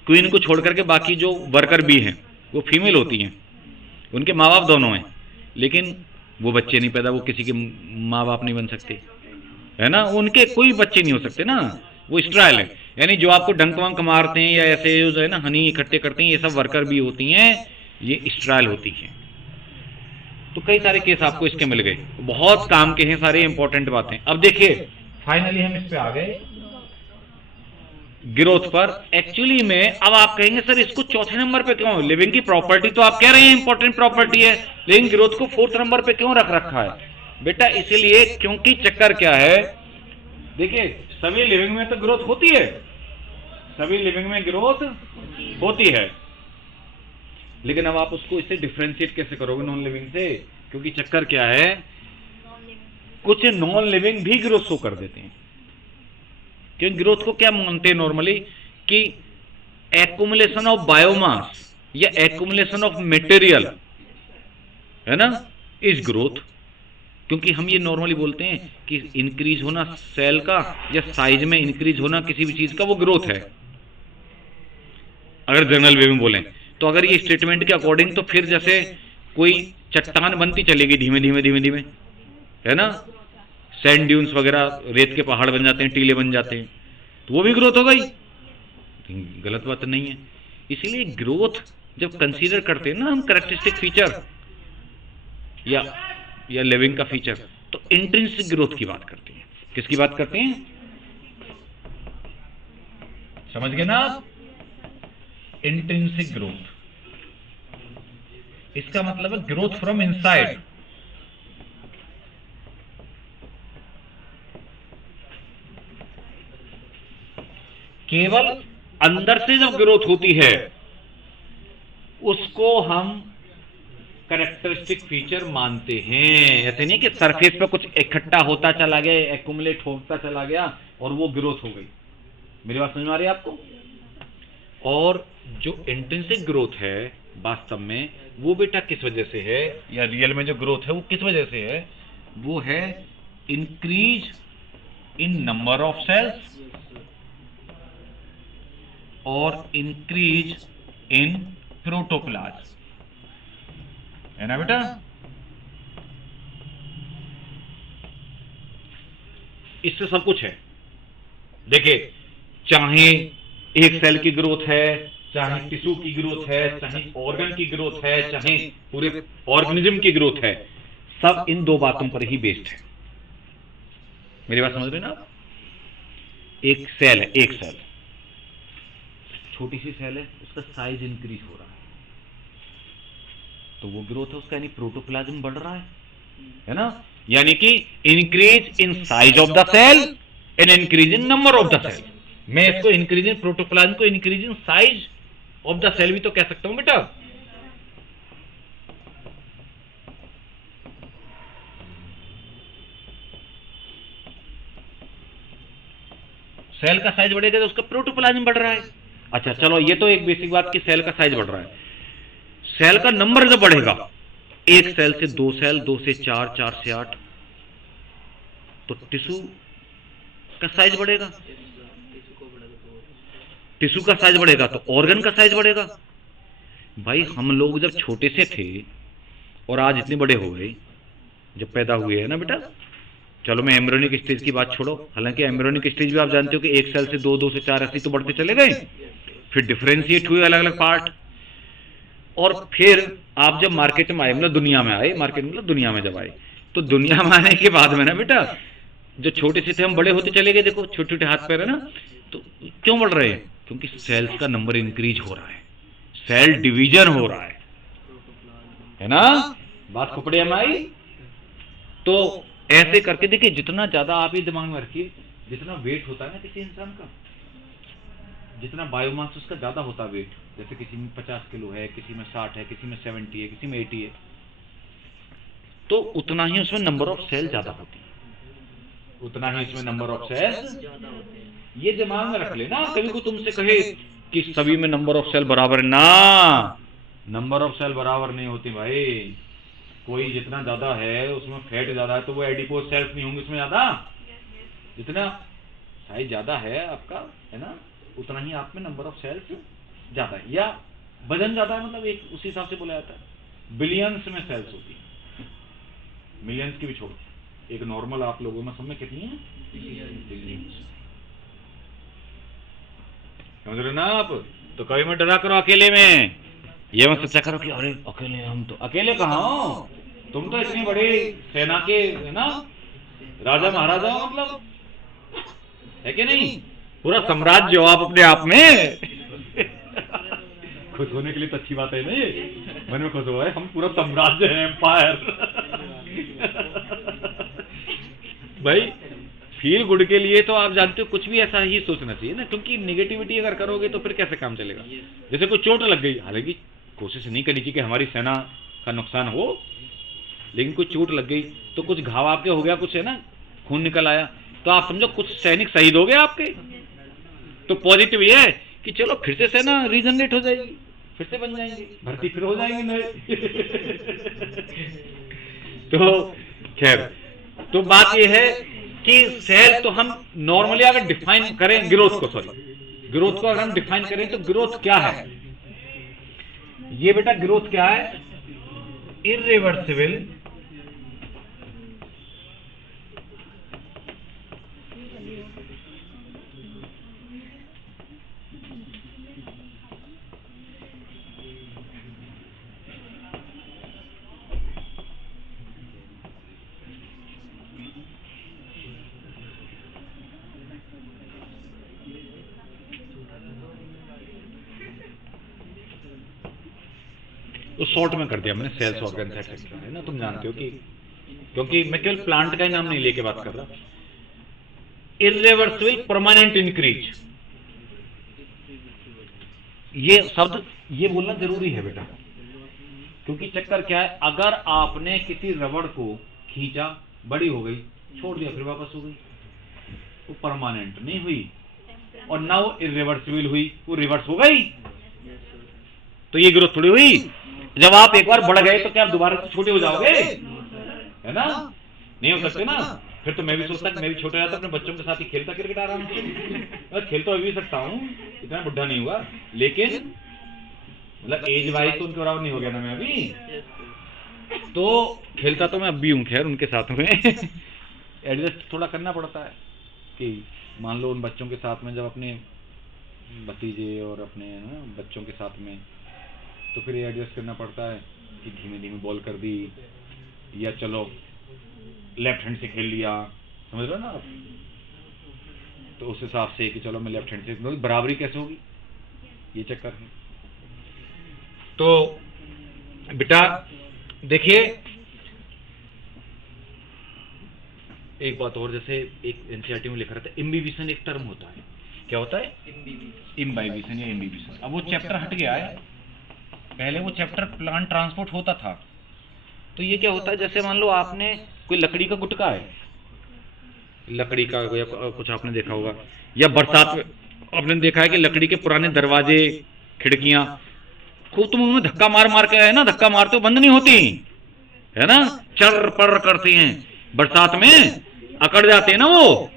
क्वीन को छोड़ करके बाकी जो वर्कर भी हैं वो फीमेल होती हैं, उनके माँ बाप दोनों हैं, लेकिन वो बच्चे नहीं पैदा, वो किसी के माँ बाप नहीं बन सकते, है ना। उनके कोई बच्चे नहीं हो सकते ना, वो स्ट्रायल है। यानी जो आपको डंक वंक मारते हैं या ऐसे जो है ना हनी इकट्ठे करते हैं, ये सब वर्कर भी होती हैं, ये स्ट्रायल होती हैं। तो कई सारे केस आपको इसके मिल गए, बहुत काम के हैं, सारे इंपॉर्टेंट बातें। अब देखिए फाइनली हम इस पे आ गए ग्रोथ पर। एक्चुअली में अब आप कहेंगे सर इसको चौथे नंबर पे क्यों? लिविंग की प्रॉपर्टी तो आप कह रहे हैं इंपॉर्टेंट प्रॉपर्टी है, लेकिन ग्रोथ को 4th नंबर पे क्यों रख रखा है? बेटा इसीलिए क्योंकि चक्कर क्या है, देखिए सभी लिविंग में तो ग्रोथ होती है, सभी लिविंग में ग्रोथ होती है, लेकिन अब आप उसको इससे डिफरेंशिएट कैसे करोगे नॉन लिविंग से? क्योंकि चक्कर क्या है, कुछ नॉन लिविंग भी ग्रोथ शो कर देते हैं। क्योंकि ग्रोथ को क्या मानते हैं नॉर्मली कि एक्युमुलेशन ऑफ बायोमास या एक्युमुलेशन ऑफ मटेरियल, है ना, इज ग्रोथ। क्योंकि हम ये नॉर्मली बोलते हैं कि इंक्रीज होना सेल का या साइज में इंक्रीज होना किसी भी चीज का, वो ग्रोथ है, अगर जनरल वे में बोलें तो। अगर ये स्टेटमेंट के अकॉर्डिंग, तो फिर जैसे कोई चट्टान बनती चलेगी धीमे धीमे, है ना, सैंड ड्यून्स वगैरह, रेत के पहाड़ बन जाते हैं, टीले बन जाते हैं, तो वो भी ग्रोथ हो गई। गलत बात नहीं है। इसीलिए ग्रोथ जब कंसीडर करते हैं ना हम कैरेक्टरिस्टिक फीचर या लिविंग का फीचर, तो इंट्रिंसिक ग्रोथ की बात करते हैं। किसकी बात करते हैं? समझ गए ना आप? इंट्रिंसिक ग्रोथ, इसका मतलब है ग्रोथ फ्रॉम इनसाइड। केवल अंदर से जब ग्रोथ होती है उसको हम कैरेक्टरिस्टिक फीचर मानते हैं। ऐसे नहीं कि सरफेस पे कुछ इकट्ठा होता चला गया, एक्यूमुलेट होता चला गया और वो ग्रोथ हो गई। मेरी बात समझ में आ रही है आपको? और जो इंट्रिंसिक ग्रोथ है वास्तव में वो बेटा किस वजह से है, या रियल में जो ग्रोथ है वो किस वजह से है? वो है increase in number of cells और इंक्रीज इन प्रोटोप्लाज्म, है ना बेटा? इससे सब कुछ है। देखिए, चाहे एक सेल की ग्रोथ है, चाहे टिश्यू की ग्रोथ है, चाहे ऑर्गन की ग्रोथ है, चाहे पूरे ऑर्गेनिज्म की ग्रोथ है, सब इन दो बातों पर ही बेस्ड है। मेरी बात समझ रहे हैं ना आप? एक सेल है, एक सेल छोटी सी सेल है, उसका साइज इंक्रीज हो रहा है तो वो ग्रोथ है उसका, यानी प्रोटोप्लाज्म बढ़ रहा है ना? यानी कि increase in size of the cell and increase in number of the cell. मैं इसको इंक्रीज इन प्रोटोप्लाज्म को increase in size of the cell भी तो कह सकता हूं बेटा। सेल का साइज बढ़ेगा तो उसका प्रोटोप्लाज्म बढ़ रहा है। अच्छा चलो, ये तो एक बेसिक बात कि सेल का साइज बढ़ रहा है। सेल का नंबर जब बढ़ेगा, एक सेल से 2 सेल, 2 से 4, 4 से 8, तो टिश्यू का साइज बढ़ेगा, टिश्यू का साइज बढ़ेगा तो ऑर्गन का साइज बढ़ेगा। भाई हम लोग जब छोटे से थे और आज इतने बड़े हो गए, जब पैदा हुए है ना बेटा, चलो मैं एम्ब्रियोनिक स्टेज की बात छोड़ो, हालांकि एम्ब्रियोनिक स्टेज भी आप जानते हो कि एक सेल से 2, 2 से 4 ऐसे तो बढ़ते चले गए, फिर डिफरेंशिएट हुए अलग अलग पार्ट, और फिर आप जब मार्केट में आए, मतलब दुनिया में आए, मार्केट मतलब दुनिया में जब आए, तो दुनिया में आने के बाद में ना बेटा, जो छोटे से थे हम बड़े होते चले गए। देखो छोटे छोटे हाथ पैर है ना, तो क्यों बढ़ रहे हैं? क्योंकि सेल्स का नंबर इंक्रीज हो रहा है, सेल डिवीजन हो रहा है ना? बात खोपड़िया में आई? तो ऐसे करके देखिए, जितना ज्यादा आप ये दिमाग में रखिए, जितना वेट होता है ना किसी इंसान का, जितना बायोमास उसका ज्यादा होता है वेट, जैसे किसी में 50 किलो है, किसी में 60 है, किसी में 70 है, किसी में 80 है, तो उतना ही उसमें नंबर ऑफ सेल ज्यादा होती है, उतना ही इसमें नंबर ऑफ सेल। ये दिमाग में रख लेना। कभी को तुमसे कहे कि सभी में नंबर ऑफ सेल बराबर है, ना, नंबर ऑफ सेल बराबर नहीं होती भाई। कोई जितना ज्यादा है उसमें फैट ज्यादा है तो वो एडिपोज सेल्स नहीं होंगे उसमें ज्यादा। जितना साइज ज्यादा है आपका, है ना, उतना ही आप में नंबर ऑफ सेल्स ज्यादा है, या वजन ज्यादा है, मतलब एक उसी हिसाब से बोला जाता है। बिलियंस में सेल्स होती है, मिलियंस की भी छोड़, एक नॉर्मल आप लोगों में सब में कितनी है? बिलियंस। समझ रहे ना आप? तो कभी मत डरा करो अकेले में, ये मत सोचा करो कि अरे अकेले, हम तो अकेले कहाँ हो, तुम तो इतनी बड़ी सेना के, है ना, राजा महाराजा हो, मतलब है कि नहीं? पूरा साम्राज्य हो आप अपने आप में। खुश होने के लिए तो अच्छी बात है नहीं, मन में खुश हुआ है, हम पूरा साम्राज्य है, एम्पायर। भाई फील गुड के लिए तो आप जानते हो कुछ भी ऐसा ही सोचना चाहिए ना, क्योंकि निगेटिविटी अगर करोगे तो फिर कैसे काम चलेगा। जैसे कोई चोट लग गई, हालांकि कोशिश नहीं करनी चाहिए कि हमारी सेना का नुकसान हो, लेकिन कोई चोट लग गई तो कुछ घाव आपके हो गया, कुछ है ना, खून निकल आया, तो आप समझो कुछ सैनिक शहीद हो गए आपके। तो पॉजिटिव ये है कि चलो फिर से सेना रीजनरेट हो जाएगी, फिर से बन जाएंगे, भर्ती फिर हो जाएंगे नए। तो खैर, तो बात ये है कि सेल तो हम नॉर्मली अगर डिफाइन करें ग्रोथ को, सॉरी ग्रोथ को अगर हम डिफाइन करें तो ग्रोथ क्या है? ये बेटा ग्रोथ क्या है? इर्रिवर्सिबल तो शॉर्ट में कर दिया मैंने, सेल्स ऑर्गन एक्सेट्रा, है ना, तुम जानते हो कि, क्योंकि मैं केवल प्लांट का ही नाम नहीं लेके बात कर रहा। इर्रिवर्सिबल परमानेंट इंक्रीज, ये शब्द ये बोलना जरूरी है बेटा। क्योंकि चक्कर क्या है, अगर आपने किसी रबड़ को खींचा, बड़ी हो गई, छोड़ दिया, फिर वापस हो गई, वो परमानेंट नहीं हुई, और ना वो इरिवर्सिबल हुई, वो रिवर्स हो गई। तो ये ग्रोथ थोड़ी हुई। जब आप एक बार बढ़ गए तो क्या आप दोबारा से छोटे हो जाओगे? है ना, नहीं हो सकते ना। फिर तो मैं भी सोचता कि मैं भी छोटा जाता, अपने बच्चों के साथ ही खेलता क्रिकेट आराम से। मैं खेल तो अभी भी सकता हूँ, इतना बुढ़ा नहीं हुआ, लेकिन मतलब एज वाइज तो उनके बराबर नहीं हो गया ना मैं अभी। तो खेलता तो मैं अब भी हूँ, खैर उनके साथ में एडजस्ट थोड़ा करना पड़ता है कि मान लो उन बच्चों के साथ में, जब अपने भतीजे और अपने बच्चों के साथ में, तो फिर ये एडजस्ट करना पड़ता है कि धीमे धीमे बॉल कर दी, या चलो लेफ्ट हैंड से खेल लिया, समझ रहे हो ना आप। तो उस हिसाब से कि चलो मैं लेफ्ट हैंड से, बराबरी कैसे होगी, ये चक्कर है। तो बेटा देखिए एक बात और, जैसे एक एनसीईआरटी में लिखा रहता है इम्बिबिशन एक टर्म होता है। क्या होता है? इम्बाइबिशन या इम्बिबिशन। अब वो चैप्टर हट गया है, पहले वो चैप्टर प्लांट ट्रांसपोर्ट होता था। तो ये क्या होता है, जैसे मान लो आपने कोई लकड़ी का गुटका है, लकड़ी का या कुछ आपने देखा होगा, या बरसात में आपने देखा है कि लकड़ी के पुराने दरवाजे खिड़कियां खूब तुम उनमें धक्का मार मार के, है ना, धक्का मारते हो बंद नहीं होती, है ना, चर पर करती हैं, बरसात में अकड़ जाते हैं ना वो।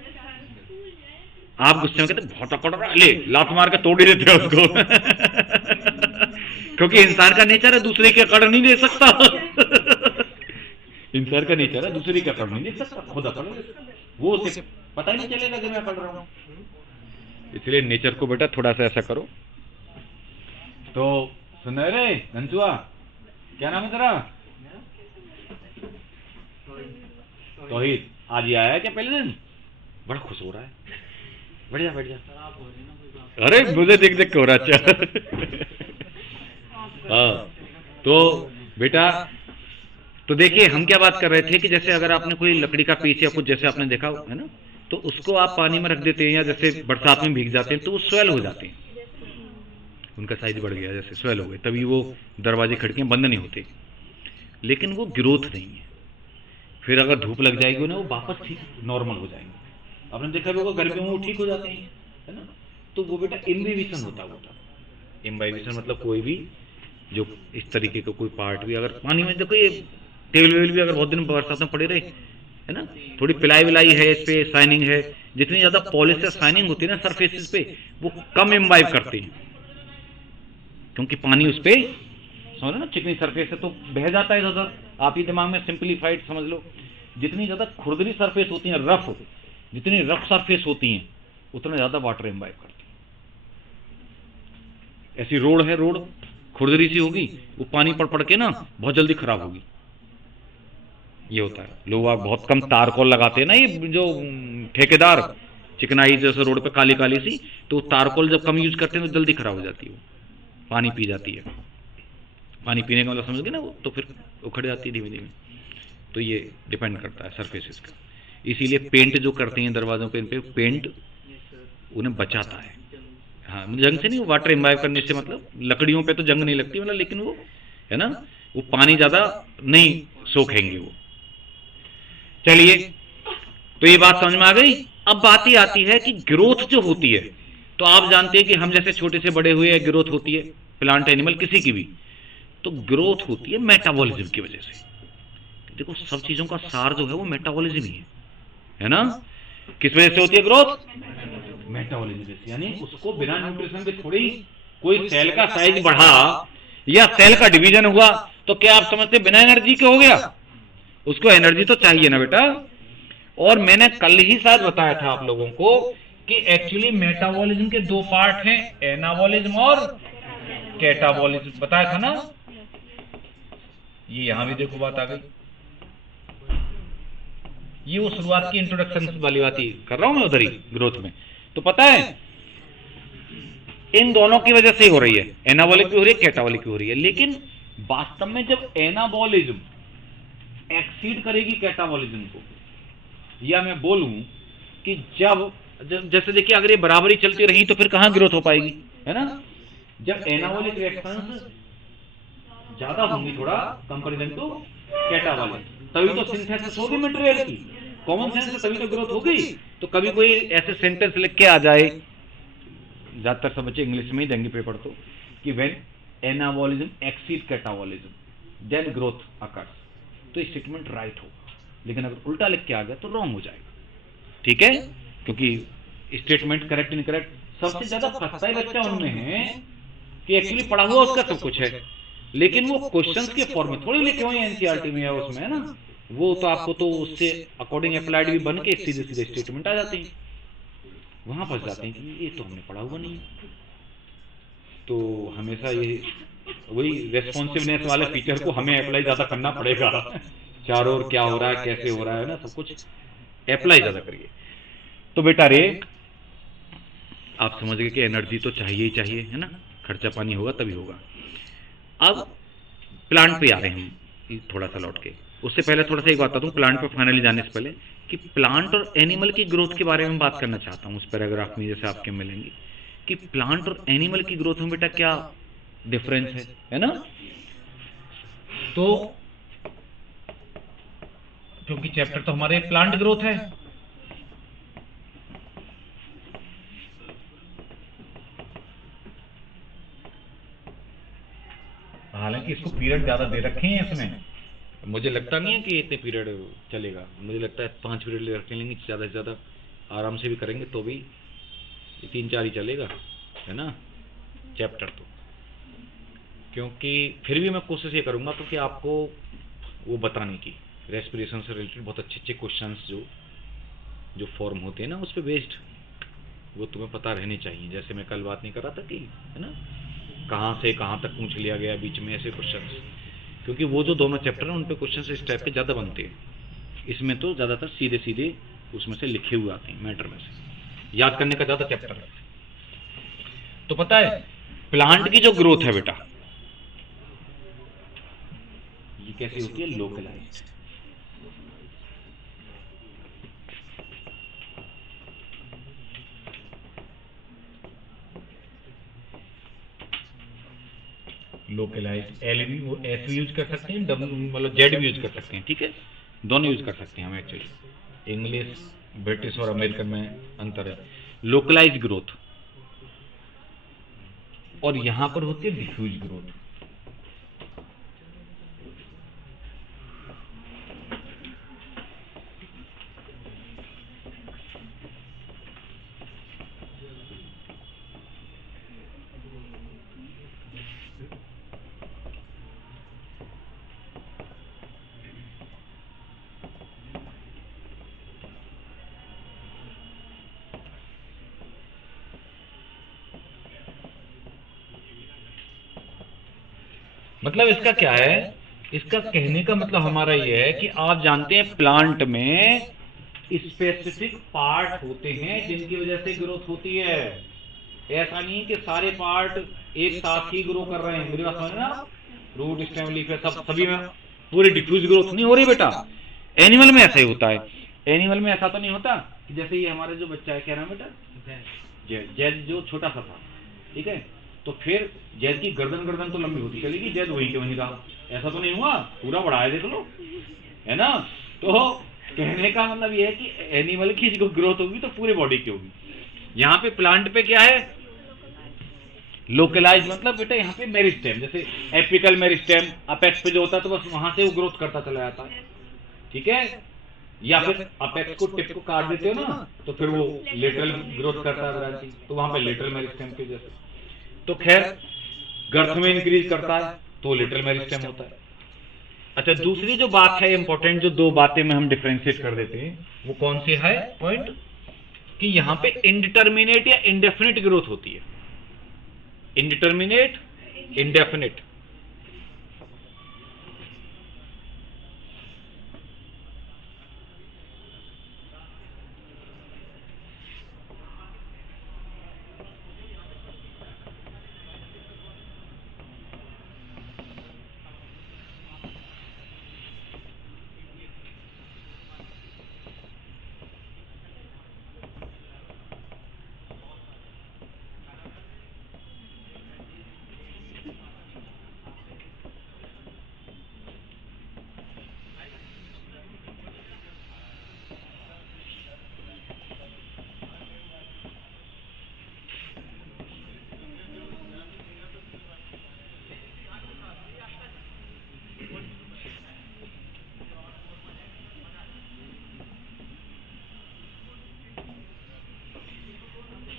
आप गुस्से में कहते बहुत अकड़ रहा, ले लात मार के तोड़ ही देते हो उसको क्योंकि इंसान का नेचर है दूसरे की अकड़ नहीं दे सकता इंसान का नेचर है दूसरे की अकड़ नहीं दे सकता, खुद अकड़ वो उसे पता ही नहीं चलेगा कि मैं अकड़ रहा हूं। इसलिए नेचर को बेटा थोड़ा सा ऐसा करो। तो सुन रे घंचुआ, क्या नाम है तेरा? तौहीद। आज ही आया है क्या पहले दिन? बड़ा खुश हो रहा है, बैठ जा बैठ जा। अरे मुझे देख देख के हो रहा अच्छा हाँ। तो बेटा तो देखिए हम क्या बात कर रहे थे कि जैसे अगर आपने कोई लकड़ी का पीस या कुछ जैसे आपने देखा है ना, तो उसको आप पानी में रख देते हैं या जैसे बरसात में भीग जाते हैं तो वो स्वेल हो जाते हैं, उनका साइज बढ़ गया, जैसे स्वेल हो गए, तभी वो दरवाजे खिड़कियां बंद नहीं होते, लेकिन वो ग्रोथ नहीं है। फिर अगर धूप लग जाएगी ना वो वापस ठीक नॉर्मल हो जाएंगे। आपने देखा होगा गर्मियों में वो ठीक हो जाते हैं, है ना। तो वो बेटा इम्बिबिशन होता है। इम्बाइबिशन मतलब कोई भी जो इस तरीके का कोई पार्ट भी अगर पानी में, देखो ये टेबल वेल भी अगर बहुत दिन बरसात में पड़े रहे, है ना, थोड़ी पिलाई विलाई है, इस पे शाइनिंग है, जितनी ज्यादा पॉलिश या शाइनिंग होती है ना सरफेसेस पे, वो कम इम्बाइब करती है, क्योंकि पानी उस पे समझ लो ना चिकनी सरफेस है तो बह जाता है इधर। आप ही दिमाग में सिंप्लीफाइड समझ लो, जितनी ज्यादा खुरदरी सरफेस होती है, रफ, जितनी रफ सरफेस होती हैं उतना ज्यादा वाटर इम्बाइब करती है। ऐसी रोड है, रोड खुरदरी सी होगी, वो पानी पड़ पड़ के ना बहुत जल्दी खराब होगी, ये होता है। लोग बहुत कम तारकोल लगाते हैं ना, ये जो ठेकेदार चिकनाई जैसे रोड पे काली काली सी, तो तारकोल जब कम यूज करते हैं तो जल्दी खराब हो जाती है, वो पानी पी जाती है। पानी पीने का मतलब समझ गए ना वो, तो फिर उखड़ जाती है धीमे धीमे। तो ये डिपेंड करता है सरफेसेस का। इसीलिए पेंट जो करते हैं दरवाजों पे, इन पे पेंट उन्हें बचाता है। हाँ, जंग से नहीं, वाटर इम्बाइब करने से मतलब लकड़ियों पे तो जंग नहीं लगती मतलब, लेकिन वो है ना, वो पानी ज्यादा नहीं सोखेंगे वो। चलिए, तो ये बात समझ में आ गई। अब बात ही आती है कि ग्रोथ जो होती है, तो आप जानते हैं कि हम जैसे छोटे से बड़े हुए ग्रोथ होती है, प्लांट एनिमल किसी की भी, तो ग्रोथ होती है मेटाबॉलिज्म की वजह से। देखो सब चीजों का सार जो है वो मेटाबॉलिज्म ही है ना। किस वजह से होती है ग्रोथ? मेटाबॉलिज्म से, यानी उसको बिना न्यूट्रिशन के थोड़ी कोई सेल का साइज बढ़ा या सेल का डिवीजन हुआ तो क्या आप समझते बिना एनर्जी के हो गया? उसको एनर्जी तो चाहिए ना बेटा। और मैंने कल ही शायद बताया था आप लोगों को कि एक्चुअली मेटाबॉलिज्म के दो पार्ट हैं, एनाबॉलिज्म और कैटाबॉलिज्म, बताया था ना। ये यहां भी देखो बात आ गई, ये वो शुरुआत की इंट्रोडक्शन वाली बात ही कर रहा हूं मैं उधर ही ग्रोथ में। तो पता है इन दोनों की वजह से हो रही है, एनाबॉलिक भी हो रही है, कैटाबॉलिक भी हो रही है। लेकिन वास्तव में जब एनाबॉलिज्म एक्सीड करेगी कैटाबॉलिज्म को, या मैं बोलूं कि जब जैसे देखिए अगर ये बराबरी चलती रही तो फिर कहां ग्रोथ हो पाएगी, है ना। जब एनाबॉलिक रिएक्शंस ज्यादा होंगी थोड़ा कंपेरिजन टू कैटाबॉलिज्म, तभी तो सिंथेसिस होगी मटेरियल की, कॉमन सेंस से तभी तो ग्रोथ होगी। तो कभी कोई ऐसे सेंटेंस लिख के आ जाए, ज्यादातर सब बच्चे इंग्लिश में ही देंगे पेपर तो, कि when anabolism exceed catabolism then growth occurs, तो ये स्टेटमेंट राइट होगा। लेकिन अगर उल्टा लिख के आ गया तो रॉन्ग हो जाएगा, ठीक है, क्योंकि स्टेटमेंट करेक्ट इनकरेक्ट सबसे ज्यादा फंसता ही बच्चा उनमें है कि एक्चुअली पढ़ा हुआ उसका सब कुछ है, लेकिन वो क्वेश्चंस के फॉर्म में थोड़ी लिखे हुए हैं एनसीईआरटी में या उसमें, है ना, वो तो आपको तो उससे अकॉर्डिंग अप्लाइड भी बन के सीधे सीधे स्टेटमेंट आ जाते हैं, वहां फंस जाते हैं कि ये तो हमने पढ़ा हुआ नहीं। तो हमेशा ये वही रेस्पॉन्सिवनेस वाले फीचर को हमें अप्लाई ज्यादा करना पड़ेगा, चारों ओर क्या हो रहा है, कैसे हो रहा है ना, सब कुछ अप्लाई ज्यादा करिए। तो बेटा रे आप समझ गए कि एनर्जी तो चाहिए ही चाहिए, है ना, खर्चा पानी होगा तभी होगा। अब प्लांट पे आ रहे हैं हम थोड़ा सा लौट के, उससे पहले थोड़ा सा एक बात बता दूं प्लांट पे फाइनली जाने से पहले, कि प्लांट और एनिमल की ग्रोथ के बारे में बात करना चाहता हूं उस पैराग्राफ में, जैसे आपके मिलेंगे कि प्लांट और एनिमल की ग्रोथ में बेटा क्या डिफरेंस है ना। तो क्योंकि चैप्टर तो हमारे प्लांट ग्रोथ है, हालांकि इसको पीरियड ज्यादा दे रखे हैं इसमें, मुझे लगता नहीं है कि इतने पीरियड चलेगा, मुझे लगता है 5 पीरियड ले रखे लेंगे ज्यादा से ज्यादा, आराम से भी करेंगे तो भी 3-4 ही चलेगा, है ना चैप्टर तो। क्योंकि फिर भी मैं कोशिश ये करूंगा क्योंकि आपको वो बताने की रेस्पिरेशन से रिलेटेड बहुत अच्छे अच्छे क्वेश्चंस जो फॉर्म होते हैं ना उस पर बेस्ड, वो तुम्हें पता रहने चाहिए। जैसे मैं कल बात नहीं कर रहा था कि, है ना, कहाँ से कहाँ तक पूछ लिया गया बीच में ऐसे क्वेश्चंस, क्योंकि वो जो दोनों चैप्टर हैं उन पे क्वेश्चंस इस टाइप के ज़्यादा बनते हैं, इसमें तो ज़्यादातर सीधे सीधे उसमें से लिखे हुए आते हैं, मैटर में से याद करने का ज़्यादा चैप्टर है। तो पता है प्लांट की जो ग्रोथ है बेटा ये कैसे होती है, लोकलाइज्ड। लोकलाइज्ड एल भी एस भी यूज कर सकते हैं, मतलब जेड भी यूज कर सकते हैं, ठीक है, दोनों यूज कर सकते हैं हम एक्चुअली, इंग्लिश ब्रिटिश और अमेरिकन में अंतर है। लोकलाइज्ड ग्रोथ और यहां पर होती है डिफ्यूज ग्रोथ। मतलब इसका क्या है, इसका कहने का मतलब हमारा यह है कि आप जानते हैं प्लांट में स्पेसिफिक पार्ट होते हैं जिनकी वजह से ग्रोथ होती है, ऐसा नहीं कि सारे पार्ट एक साथ ही ग्रो कर रहे हैं, मेरी बात समझ ना, रूट स्टेम लीफ सब सभी में पूरी डिफ्यूज ग्रोथ नहीं हो रही बेटा। एनिमल में ऐसा ही होता है, एनिमल में ऐसा तो नहीं होता कि जैसे ये हमारे जो बच्चा है, क्या नाम बेटा, जैद, जैद जो छोटा सा था, ठीक है, तो फिर जैद की गर्दन गर्दन तो लंबी होती चलेगी, जैद वहीं के वहीं रहा, ऐसा तो नहीं हुआ, पूरा बढ़ा है देख लो, है ना। तो कहने का मतलब यह है कि एनिमल की जो ग्रोथ होगी तो पूरे बॉडी की होगी, यहाँ पे प्लांट पे क्या है, लोकलाइज, मतलब बेटा यहाँ पे मेरिस्टेम, जैसे एपिकल मेरिस्टेम अपेक्स पे जो होता है तो बस वहां से वो ग्रोथ करता चला जाता है, ठीक है, या फिर अपेक्स को टिप को काट देते हो ना तो फिर वो लेटरल ग्रोथ करता है ब्रांचिंग, तो वहां पे लेटरल मेरिस्टेम के जैसे। तो खैर गर्थ में इंक्रीज करता है तो लेटरल मेरिस्टेम होता है। अच्छा दूसरी जो बात है इंपॉर्टेंट, जो दो बातें में हम डिफरेंशिएट कर देते हैं वो कौन सी है पॉइंट, कि यहां पे इनडिटर्मिनेट या इंडेफिनिट ग्रोथ होती है, इनडिटर्मिनेट इंडेफिनिट।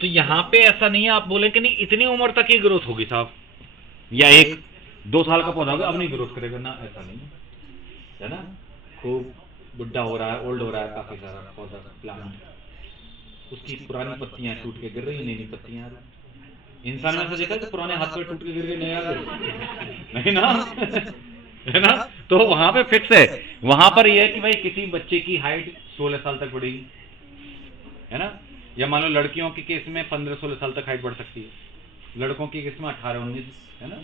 तो यहाँ पे ऐसा नहीं है आप बोले कि नहीं इतनी उम्र तक ही ग्रोथ होगी साहब, या 1-2 साल का पौधा होगा अब नहीं ग्रोथ करेगा ना, ऐसा नहीं है ना। खूब बुढ़ा हो रहा है, ओल्ड हो रहा है काफी सारा पौधा प्लांट, उसकी पुरानी पत्तियां टूट के गिर रही, नई नई पत्तियां आ रही। इंसान में ऐसा देखा कि पुराने हाथ पे टूट के गिर गए, नए आ गए, नहीं ना है ना। तो वहां पे फिक्स है, वहां पर यह है कि भाई किसी बच्चे की हाइट 16 साल तक बढ़ेगी, है ना, या मान लो लड़कियों के केस में 15-16 साल तक हाइट बढ़ सकती है, लड़कों के केस में 18-19, है ना,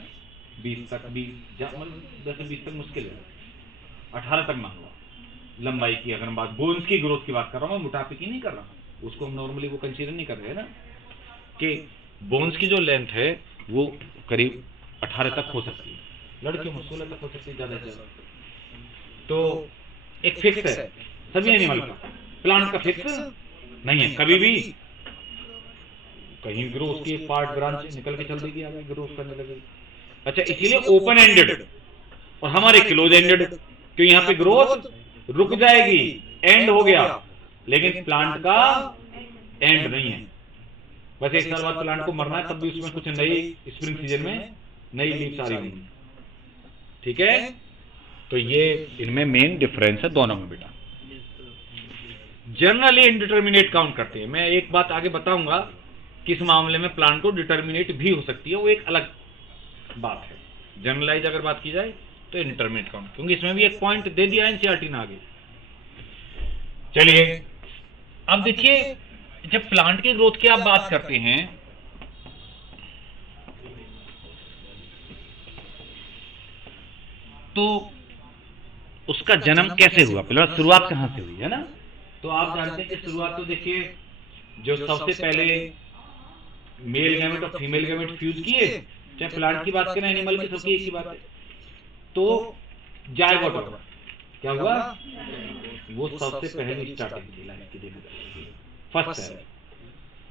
20 तक, 10-20 तक मुश्किल है, 18 तक मान लो लंबाई की। अगर हम बात बोन्स की ग्रोथ की बात कर रहा हूँ, मोटापे की नहीं कर रहा हूँ, उसको हम नॉर्मली वो कंसीडर नहीं कर रहे हैं ना, कि बोन्स की जो लेंथ है वो करीब 18 तक हो सकती है, लड़कियों में 16 तक हो सकती है ज्यादा से ज्यादा। तो एक फिक्स है सभी एनिमल का, प्लांट का फिक्स नहीं है, कभी भी कहीं ग्रोथ की एक पार्ट ब्रांच निकल के चल देगी, आगे ग्रोथ करने लगेगी। अच्छा, इसीलिए ओपन एंडेड और हमारे क्लोज एंडेड, क्यों यहाँ पे ग्रोथ रुक जाएगी, एंड हो गया, लेकिन प्लांट का एंड नहीं है। बस 1 साल बाद प्लांट को मरना है, तब भी उसमें कुछ नई स्प्रिंग सीजन में नई लीव्स आ रही होंगी, ठीक है। तो ये इनमें मेन डिफरेंस है दोनों में बेटा। जनरली इंडिटर्मिनेट काउंट करते हैं, मैं एक बात आगे बताऊंगा किस मामले में प्लांट को डिटर्मिनेट भी हो सकती है, वो एक अलग बात है। जनरलाइज अगर बात की जाए तो इंडिटर्मिनेट काउंट, क्योंकि इसमें भी एक पॉइंट दे दिया एनसीईआरटी ने आगे। चलिए अब देखिए, जब प्लांट की ग्रोथ की आप बात करते हैं तो उसका जन्म कैसे हुआ, पहले शुरुआत कहां से हुई, है ना। तो आप जानते हैं कि शुरुआत तो देखिए, जो सबसे पहले मेल गैमेट और फीमेल गैमेट फ्यूज किए, चाहे प्लांट की बात करें एनिमल की, सबकी एक ही बात है, तो जायगोट हुआ। क्या हुआ, वो सबसे पहली स्टार्टिंग थी लाइफ की, देखा फर्स्ट सेल,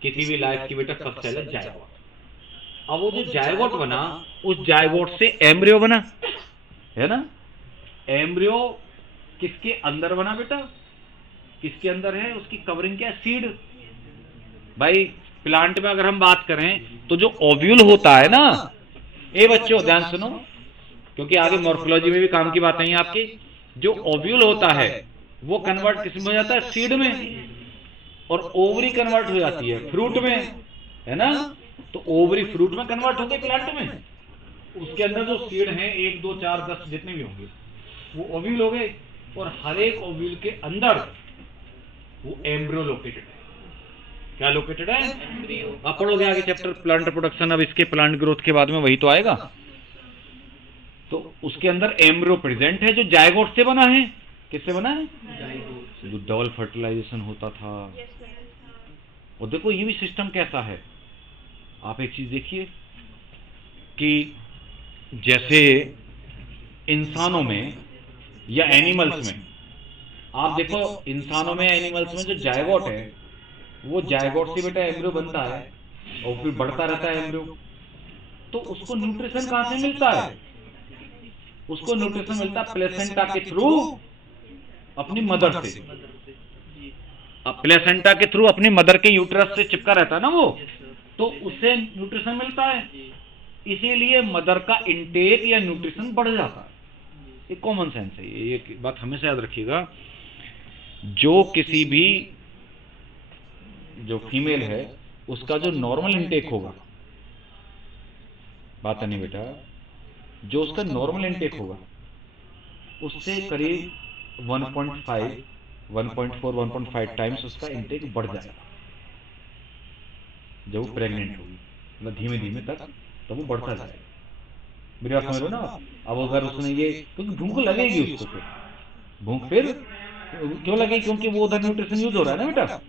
किसी भी लाइफ की बेटा फर्स्ट सेल है जायगोट। अब वो जो जायगोट बना, उस जायगोट से एम्ब्रियो बना, है ना। एम्ब्रियो किसके अंदर बना बेटा, किसके अंदर है, उसकी कवरिंग क्या है, सीड। भाई प्लांट में अगर हम बात करें तो जो ओव्यूल होता है ना, ए बच्चों ध्यान सुनो, क्योंकि आगे मॉर्फोलॉजी में भी काम की बातें हैं आपकी। जो ओव्यूल होता है वो कन्वर्ट किस में हो जाता है, सीड में, और ओवरी कन्वर्ट हो जाती है फ्रूट में, है ना। तो ओवरी फ्रूट में कन्वर्ट होते प्लांट में, उसके अंदर जो सीड हैं 1, 2, 4, 10 जितने भी होंगे वो ओव्यूल हो गए, और हर एक ओव्यूल के अंदर वो एम्ब्रियो लोकेटेड है। क्या लोकेटेड है, आप पढ़ोगे आगे चैप्टर प्लांट प्रोडक्शन, अब इसके प्लांट ग्रोथ के बाद में वही तो आएगा। तो उसके अंदर एम्ब्रियो प्रेजेंट है जो जायगोट से बना है, किससे बना है, जो डबल फर्टिलाइजेशन होता था। और देखो ये भी सिस्टम कैसा है, आप एक चीज देखिए कि जैसे इंसानों में या एनिमल्स में, आप देखो इंसानों में एनिमल्स में जो जायगोट है, वो जायगोट से बेटा एम्ब्रियो बनता है और फिर बढ़ता रहता है एम्ब्रियो। तो उसको न्यूट्रिशन कहां से मिलता है, उसको न्यूट्रिशन मिलता है प्लेसेंटा के थ्रू, अपनी मदर से। अब प्लेसेंटा के थ्रू अपनी मदर के यूट्रस से चिपका रहता है ना वो, तो उससे न्यूट्रिशन मिलता है, इसीलिए मदर का इंटेक या न्यूट्रिशन बढ़ जाता है। ये कॉमन सेंस है, ये बात हमेशा याद रखिएगा। जो किसी भी जो फीमेल है उसका जो नॉर्मल इंटेक होगा, बात नहीं बेटा, जो उसका नॉर्मल इंटेक होगा उससे करीब 1.5, 1.4, 1.5 टाइम्स उसका इंटेक बढ़ जाएगा जब वो प्रेग्नेंट होगी, मतलब धीमे धीमे तक तो वो बढ़ता जाएगा। मेरी बात समझ लो ना। अब अगर उसने ये, क्योंकि भूख लगेगी उसको, फिर भूख फिर क्यों लगेगी, क्योंकि वो उधर न्यूट्रिशन यूज हो रहा है ना बेटा,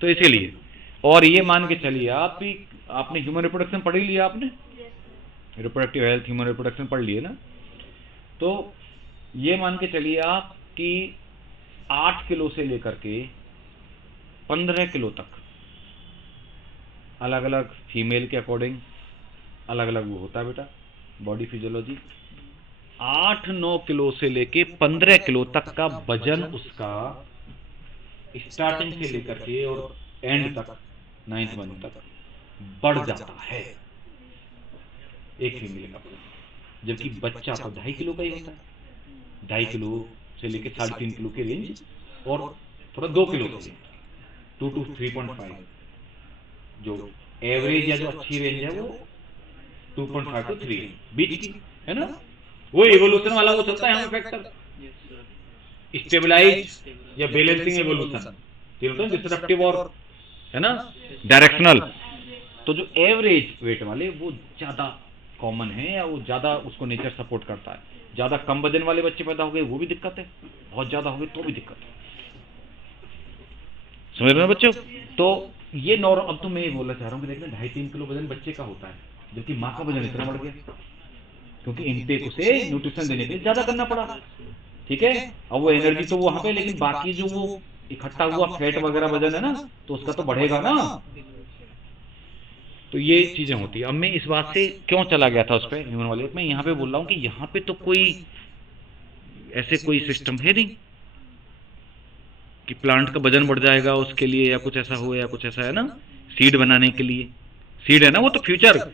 तो इसीलिए। और ये मान के चलिए आप भी, आपने ह्यूमन रिप्रोडक्शन पढ़ ही लिया, आपने रिप्रोडक्टिव हेल्थ ह्यूमन रिप्रोडक्शन पढ़ लिए ना, तो ये मान के चलिए आप कि 8 किलो से लेकर के 15 किलो तक अलग अलग फीमेल के अकॉर्डिंग अलग अलग वो होता है बेटा बॉडी फिजियोलॉजी। 8-9 किलो से लेके 15 किलो तक का वजन उसका स्टार्टिंग से लेकर के और एंड तक 9th मंथ तक बढ़ जाता है एक फीमेल का वजन, जबकि बच्चा तो 2.5 किलो का ही होता है, 2.5 किलो से लेकर 3.5 किलो की रेंज, और थोड़ा 2 किलो की रेंज, 2 to 3.5, जो एवरेज या जो अच्छी रेंज है वो 2.5 to 3 बीच की है ना। वो एवोल्यूशन वाला वो चलता है हमें फैक्टर, स्टेबलाइज या बैलेंसिंग एवोल्यूशन, डिसरप्टिव और है ना डायरेक्शनल। तो जो एवरेज वेट वाले वो ज्यादा कॉमन है, या वो ज्यादा उसको नेचर सपोर्ट करता है। ज्यादा कम वजन वाले बच्चे पैदा हो गए वो भी दिक्कत है, बहुत ज्यादा हो गए तो भी दिक्कत है, समझ रहे हो बच्चों। तो ये नॉर्मल, अब तो मैं ये बोलना चाह रहा हूँ कि देखना 2.5-3 किलो वजन बच्चे का होता है, जबकि माँ का वजन इतना बढ़ गया, क्योंकि इनटेक उसे न्यूट्रिशन देने के लिए ज्यादा करना पड़ा, ठीक है। अब वो एनर्जी तो वहां पे, लेकिन बाकी जो वो इकट्ठा हुआ फैट वगैरह वजन है ना, तो उसका तो बढ़ेगा ना। तो ये चीजें होती है। अब मैं इस बात से क्यों चला गया था उस पर ह्यूमन वाले, मैं यहाँ पे बोल रहा हूँ कि यहाँ पे तो कोई ऐसे कोई सिस्टम है नहीं कि प्लांट का वजन बढ़ जाएगा उसके लिए, या कुछ ऐसा हो, या कुछ ऐसा है ना सीड बनाने के लिए। सीड है ना, वो तो फ्यूचर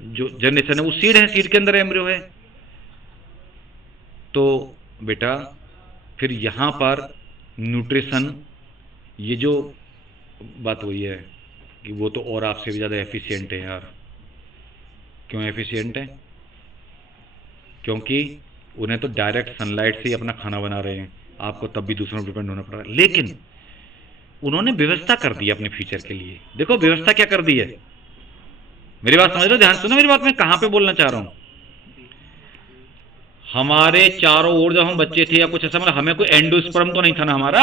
जो जनरेशन है वो सीड है, सीड के अंदर एम्ब्रियो है। तो बेटा फिर यहां पर न्यूट्रिशन, ये जो बात वही है कि वो तो और आपसे भी ज्यादा एफिशिएंट है यार। क्यों एफिशिएंट है? क्योंकि उन्हें तो डायरेक्ट सनलाइट से ही अपना खाना बना रहे हैं, आपको तब भी दूसरों पर डिपेंड होना पड़ रहा है। लेकिन उन्होंने व्यवस्था कर दी अपने फ्यूचर के लिए। देखो व्यवस्था क्या कर दी है, मेरी बात समझ लो, ध्यान सुनो मेरी बात, मैं कहां पे बोलना चाह रहा हूं। हमारे चारों ओर जब हम बच्चे थे या कुछ ऐसा, मतलब हमें कोई एंडोस्पर्म तो नहीं था ना हमारा,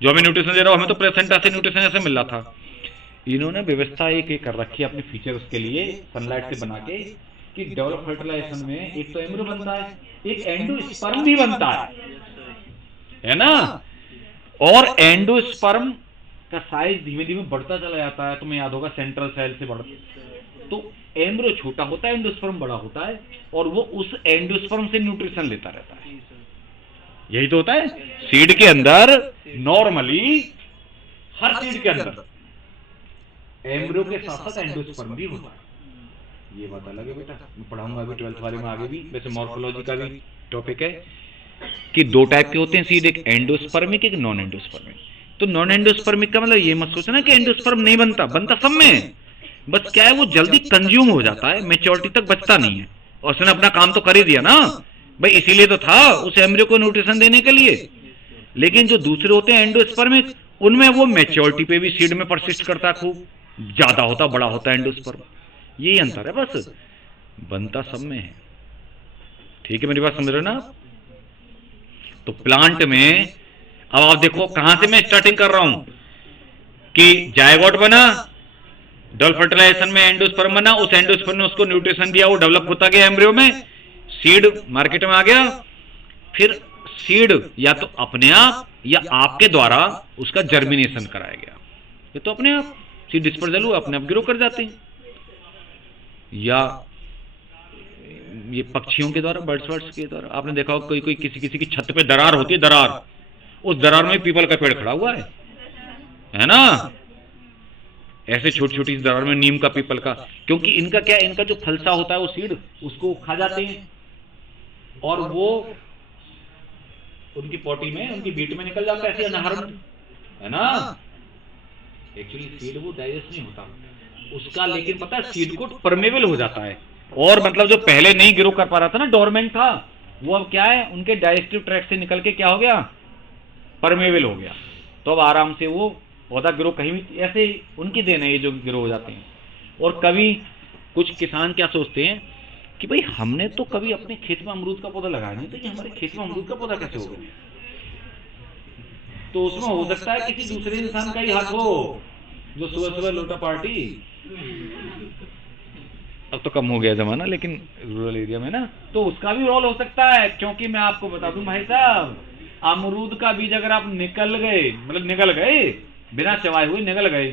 जो हमें न्यूट्रिशन दे रहा हो, हमें तो प्लेसेंटा से न्यूट्रिशन ऐसे मिल रहा था। इन्होंने व्यवस्था एक कर रखी है अपने फीचर उसके लिए सनलाइट से बना के, कि डेवलप फर्टिलाइजेशन में एक तो एम्ब्रियो बनता है, एक एंडोस्पर्म भी बनता है ना। और एंडोस्पर्म का साइज धीमे धीमे बढ़ता चला जाता है, तुम्हें याद होगा सेंट्रल सेल से बढ़ता, तो एम्ब्रियो छोटा होता है, एंडोस्पर्म बड़ा होता है, और वो उस एंडोस्पर्म से न्यूट्रिशन लेता रहता है। यही तो होता है सीड के अंदर। नॉर्मली हर सीड के अंदर एम्ब्रियो के साथ साथ एंडोस्पर्म भी होता है। ये बात अलग है बेटा, मैं पढ़ाऊंगा अभी 12th वाले में आगे भी। वैसे मॉर्फोलॉजी का भी टॉपिक है कि 2 टाइप के होते हैं सीड, एक एंडोस्पर्मिक एक नॉन एंडोस्पर्मिक। तो नॉन एंडोस्पर्मिक का मतलब ये मत सोचना कि एंडोस्पर्म नहीं बनता, बनता सब में, बस क्या है वो जल्दी कंज्यूम हो जाता है, मैच्योरिटी तक बचता नहीं है। और उसने अपना काम तो कर ही दिया ना भाई, इसीलिए तो था उस एम्ब्रियो को न्यूट्रिशन देने के लिए। लेकिन जो दूसरे होते हैं एंडोस्पर्मिक, उनमें वो मैच्योरिटी पे भी सीड में परसिस्ट करता है, खूब ज्यादा होता, बड़ा होता है एंडोस्पर्म। यही अंतर है बस, बनता सब में है। ठीक है मेरी बात समझ रहे हो ना। तो प्लांट में अब आप देखो कहां से मैं स्टार्टिंग कर रहा हूं कि जायगोट बना, डबल फर्टिलाइजेशन में एंडोस्पर्म बना, उस एंडोस्पर्म ने उसको न्यूट्रिशन दिया, वो डेवलप होता गया एम्ब्रियो में, सीड मार्केट में आ गया। फिर सीड या तो अपने आप या आपके द्वारा उसका जर्मिनेशन कराया गया, ये तो अपने आप सीड डिस्पर्सल हुआ, अपने आप ग्रो कर जाते हैं, या ये पक्षियों के द्वारा, बर्ड्स के द्वारा। आपने देखा होगा कोई कोई किसी की छत पे दरार होती है, दरार, उस दरार में पीपल का पेड़ खड़ा हुआ है ना। ऐसे छोटी छोटी दरार में नीम का, पीपल का, क्योंकि इनका क्या, इनका जो फलसा होता है वो सीड उसको खा जाते हैं, और वो उनकी पॉटी में, उनकी बीट में निकल जाता है, ऐसे अनाहर है ना। एक्चुअली सीड वो डाइजेस्ट नहीं होता उसका, लेकिन पता है सीड को परमेबल हो जाता है, और मतलब जो पहले नहीं ग्रो कर पा रहा था ना, डोरमेंट था, वो अब क्या है उनके डाइजेस्टिव ट्रैक्ट से निकल के क्या हो गया, परमेबल हो गया। तो अब आराम से वो पौधा ग्रो, कहीं भी ऐसे उनकी देन है ये जो ग्रो हो जाते हैं। और कभी कुछ किसान क्या सोचते हैं कि भाई हमने तो कभी अपने खेत में अमरूद का पौधा लगाया नहीं, तो ये हमारे खेत में अमरूद का पौधा कैसे हो गया। तो उसमें हो सकता है किसी दूसरे इंसान का ही हाथ हो, जो सुबह सुबह लोटा पार्टी, अब तो कम हो गया जमाना, लेकिन रूरल एरिया में ना, तो उसका भी रोल हो सकता है। क्योंकि मैं आपको बता दूं भाई साहब, अमरूद का बीज अगर आप निकल गए, मतलब निकल गए बिना चबाए हुए निकल गए,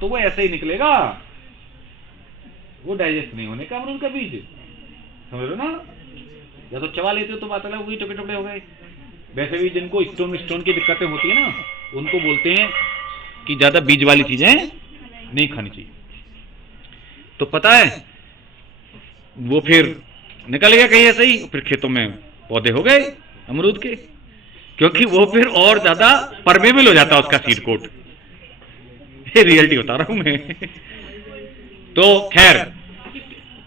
तो वो ऐसे ही निकलेगा, वो डाइजेस्ट नहीं होने का अमरूद का बीज, समझ लो ना। या तो चबा लेते हो तो बात अलग हुई, टुकड़े टुकड़े हो गए। वैसे भी जिनको स्टोन की दिक्कतें होती है ना, उनको बोलते हैं कि ज्यादा बीज वाली चीजें नहीं खानी चाहिए। तो पता है वो फिर निकल गया कहीं ऐसे ही, फिर खेतों में पौधे हो गए अमरूद के, क्योंकि वो फिर और ज्यादा परमेबल हो जाता है उसका सीड कोट। ये रियलिटी बता रहा हूं मैं। तो खैर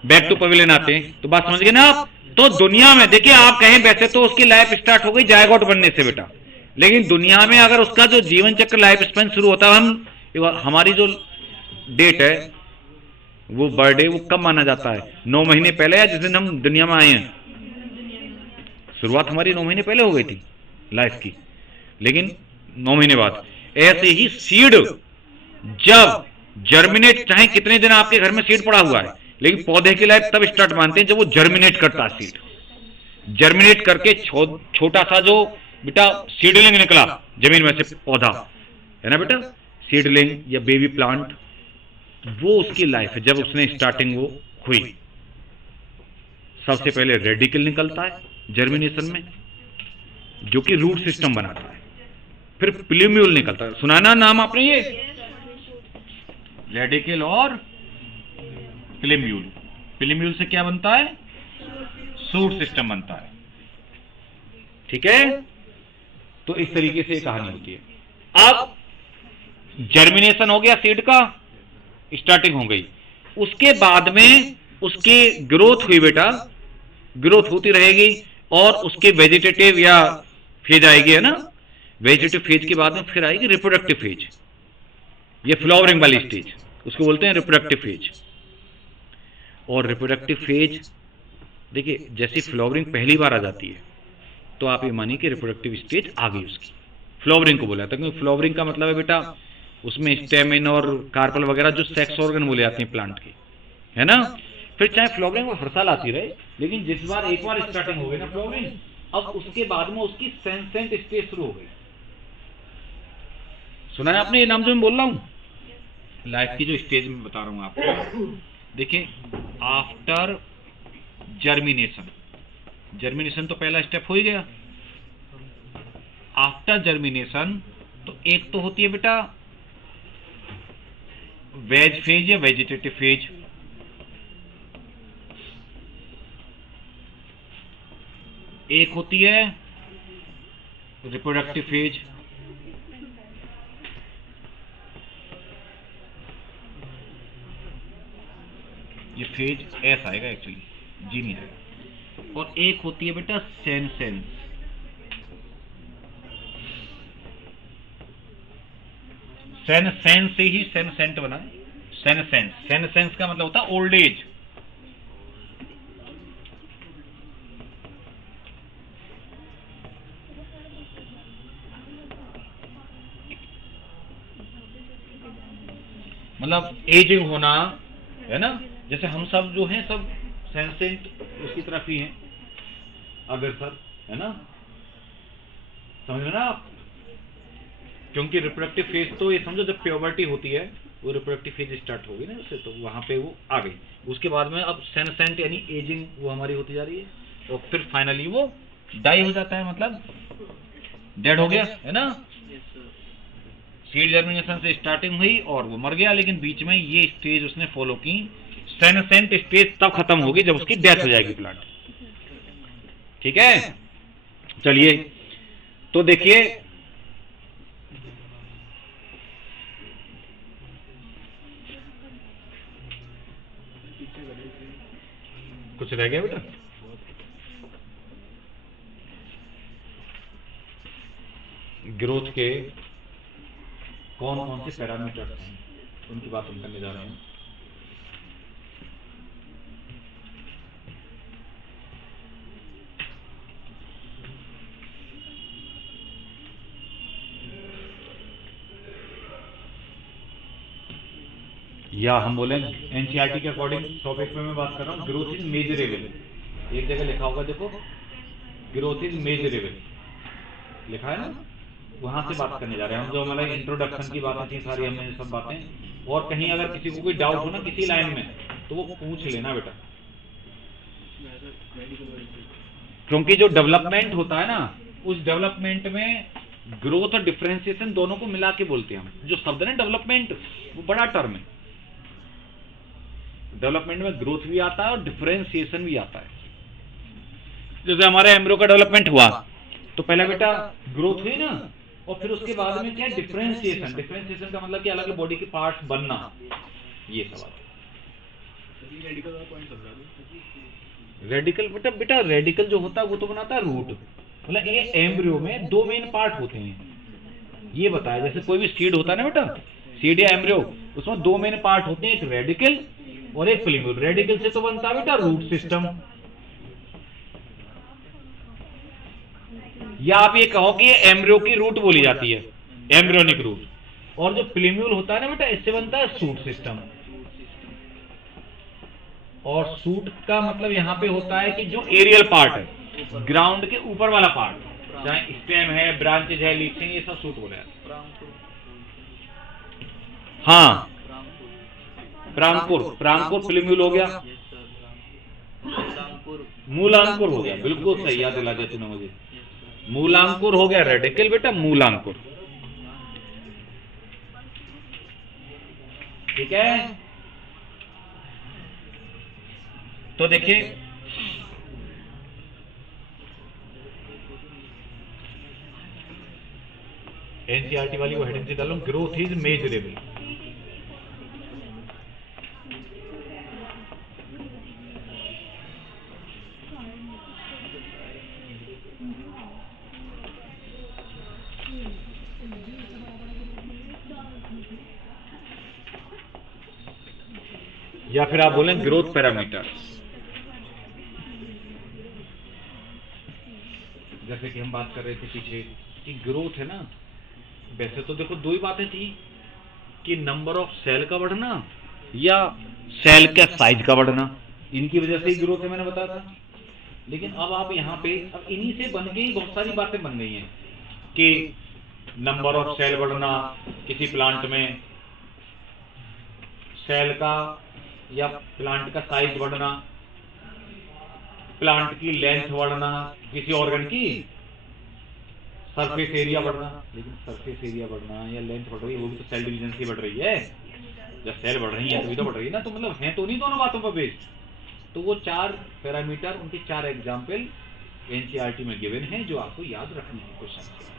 बैक टू पवेलियन आते हैं, तो बात समझ गए ना आप। तो दुनिया में देखिए, आप कहें वैसे तो उसकी लाइफ स्टार्ट हो गई जायगोट बनने से बेटा, लेकिन दुनिया में अगर उसका जो जीवन चक्र लाइफ स्पेन शुरू होता है, हमारी जो डेट है वो बर्थडे वो कब माना जाता है? 9 महीने पहले, या जिस दिन हम दुनिया में आए हैं। शुरुआत हमारी 9 महीने पहले हो गई थी लाइफ की, लेकिन 9 महीने बाद। ऐसे ही सीड जब जर्मिनेट, चाहे कितने दिन आपके घर में सीड पड़ा हुआ है, लेकिन पौधे की लाइफ तब स्टार्ट मानते हैं जब वो जर्मिनेट करता है। सीड जर्मिनेट करके छोटा सा जो बेटा सीडलिंग निकला जमीन में से, पौधा है ना बेटा, सीडलिंग या बेबी प्लांट, वो उसकी लाइफ है जब उसने स्टार्टिंग वो हुई। सबसे पहले रेडिकल निकलता है जर्मिनेशन में, जो कि रूट सिस्टम बनाता है। फिर प्लूम्यूल निकलता है, सुना ना नाम आपने ये, रेडिकल और प्लूम्यूल। प्लूम्यूल से क्या बनता है? सूट सिस्टम बनता है। ठीक है, तो इस तरीके से कहानी होती है। अब जर्मिनेशन हो गया, सीड का स्टार्टिंग हो गई, उसके बाद में उसकी ग्रोथ हुई बेटा, ग्रोथ होती रहेगी और उसके वेजिटेटिव या फेज आएगी, है ना। वेजिटेटिव फेज के बाद में फिर आएगी रिप्रोडक्टिव फेज, ये फ्लावरिंग वाली स्टेज, उसको बोलते हैं रिप्रोडक्टिव फेज। और रिप्रोडक्टिव फेज देखिए, जैसे फ्लावरिंग पहली बार आ जाती है तो आप ये मानिए कि रिप्रोडक्टिव स्टेज आ गई उसकी। फ्लावरिंग को बोला था, क्योंकि फ्लावरिंग का मतलब है बेटा उसमें स्टेमिन और कार्पल वगैरह जो सेक्स ऑर्गन बोले जाते हैं प्लांट के, है ना। फिर चाहे फ्लावरिंग वो हर साल आती रहे, लेकिन जिस बार एक बार स्टार्टिंग हो गई ना फ्लावरिंग, अब उसके बाद में उसकी सेंसेंट स्टेज शुरू हो गई। सुना है आपने ये नाम जो मैं बोल रहा हूं? लाइफ की जो स्टेज में बता रहा हूं आपको, देखिए आफ्टर जर्मिनेशन, जर्मिनेशन तो पहला स्टेप हो ही गया। आफ्टर जर्मिनेशन तो एक तो होती है बेटा वेज फेज या वेजिटेटिव फेज, एक होती है रिप्रोडक्टिव फेज, ये फेज एस आएगा एक्चुअली, जी नहीं आएगा। और एक होती है बेटा सेनेसेंस, सेनेसेंस से ही सेनेसेंट बना है। सेनेसेंस, सेनेसेंस का मतलब होता है ओल्ड एज। मतलब एजिंग होना, है ना। जैसे हम सब जो हैं सब सेंसेंट उसकी तरफ ही हैं अग्रसर, है ना, समझ ना आप। क्योंकि रिप्रोडक्टिव फेज तो ये समझो जब प्योबर्टी होती है वो रिप्रोडक्टिव फेज स्टार्ट हो गई ना उससे, तो वहां पे वो आ गई। उसके बाद में अब सेनेसेंट यानी एजिंग वो हमारी होती जा रही है, और फिर फाइनली वो डाई हो जाता है, मतलब डेड हो गया, है ना। सीड जर्मिनेशन से स्टार्टिंग हुई और वो मर गया, लेकिन बीच में ये स्टेज उसने फॉलो की। सेनेसेंट स्टेज तब खत्म होगी जब उसकी डेथ हो जाएगी प्लांट। ठीक है, चलिए तो देखिए कुछ रह गया बेटा? ग्रोथ के कौन कौन से पैरामीटर्स हैं उनकी बात हम करने जा रहे हैं। या हम बोले एनसीईआरटी के अकॉर्डिंग टॉपिक पे मैं बात कर रहा हूँ, ग्रोथ इज मेजरेबल। एक जगह लिखा होगा देखो, ग्रोथ इज मेजरेबल लिखा है ना, वहां से बात करने जा रहे हैं हम। जो हमारा इंट्रोडक्शन की बातें थी सारी, हमने सब बातें। और कहीं अगर किसी को कोई डाउट हो ना किसी लाइन में तो वो पूछ लेना बेटा, क्योंकि जो डेवलपमेंट होता है ना उस डेवलपमेंट में ग्रोथ और डिफरेंशिएशन दोनों को मिला के बोलते हैं हम। जो शब्द है डेवलपमेंट, वो बड़ा टर्म है। डेवलपमेंट में ग्रोथ भी आता है और डिफरेंशिएशन भी आता है। जैसे हमारे एम्ब्रियो का डेवलपमेंट हुआ तो पहले बेटा ग्रोथ हुई ना, और फिर उसके बाद में क्या डिफरेंशिएशन। डिफरेंशिएशन का मतलब कि अलग बॉडी के पार्ट्स बनना, ये सवाल। रेडिकल बेटा रेडिकल जो होता है वो तो बनाता है रूट। मतलब ये एम्ब्रियो में दो मेन पार्ट होते हैं, ये बताया। जैसे कोई भी सीड होता है ना बेटा, सीड या एम्ब्रियो, उसमें दो मेन पार्ट होते हैं, एक रेडिकल और एक प्लीम्यूल। रेडिकल से तो बनता है बेटा रूट सिस्टम, या आप ये कहो कि ये एम्ब्रियो की रूट बोली जाती है, एम्ब्रियोनिक रूट। और जो प्लीम्यूल होता है ना बेटा, इससे बनता है सूट सिस्टम। और सूट का मतलब यहां पे होता है कि जो एरियल पार्ट है, ग्राउंड के ऊपर वाला पार्ट, चाहे स्टेम है, ब्रांचेज है, लीव्स हैं, ये सब सूट हो रहा है। हाँ, प्रांकुर, प्रांकुर प्लीम्यूल हो गया, मूलांकुर हो गया। बिल्कुल सही याद दिला दिया तूने मुझे। मूलांकुर हो गया रेडिकल बेटा, मूलांकुर। ठीक है, तो देखिए एनसीईआरटी वाली वो हेडिंग से डालो, ग्रोथ इज मेजरेबल। या फिर आप बोलें ग्रोथ पैरामीटर। जैसे कि हम बात कर रहे थे पीछे कि ग्रोथ है ना, वैसे तो देखो दो ही बातें थी कि नंबर ऑफ सेल का बढ़ना या सेल का साइज का बढ़ना, इनकी वजह से ही ग्रोथ है, मैंने बताया था। लेकिन अब आप यहाँ पे अब इन्हीं से बन के ही बहुत सारी बातें बन गई हैं कि नंबर ऑफ सेल बढ़ना किसी प्लांट में, सेल का या प्लांट का साइज बढ़ना, प्लांट की लेंथ बढ़ना, किसी ऑर्गन की सरफेस एरिया बढ़ना। लेकिन सरफेस एरिया बढ़ना या लेंथ बढ़ रही है, वो भी तो सेल डिवीजन से बढ़ रही है। जब सेल बढ़ रही है तभी तो बढ़ रही है ना, तो मतलब है तो नहीं दोनों बातों पर बेस्ड। तो वो 4 पैरामीटर, उनके 4 एग्जाम्पल एनसीईआरटी में गिवन है, जो आपको याद रखनी है क्वेश्चन से।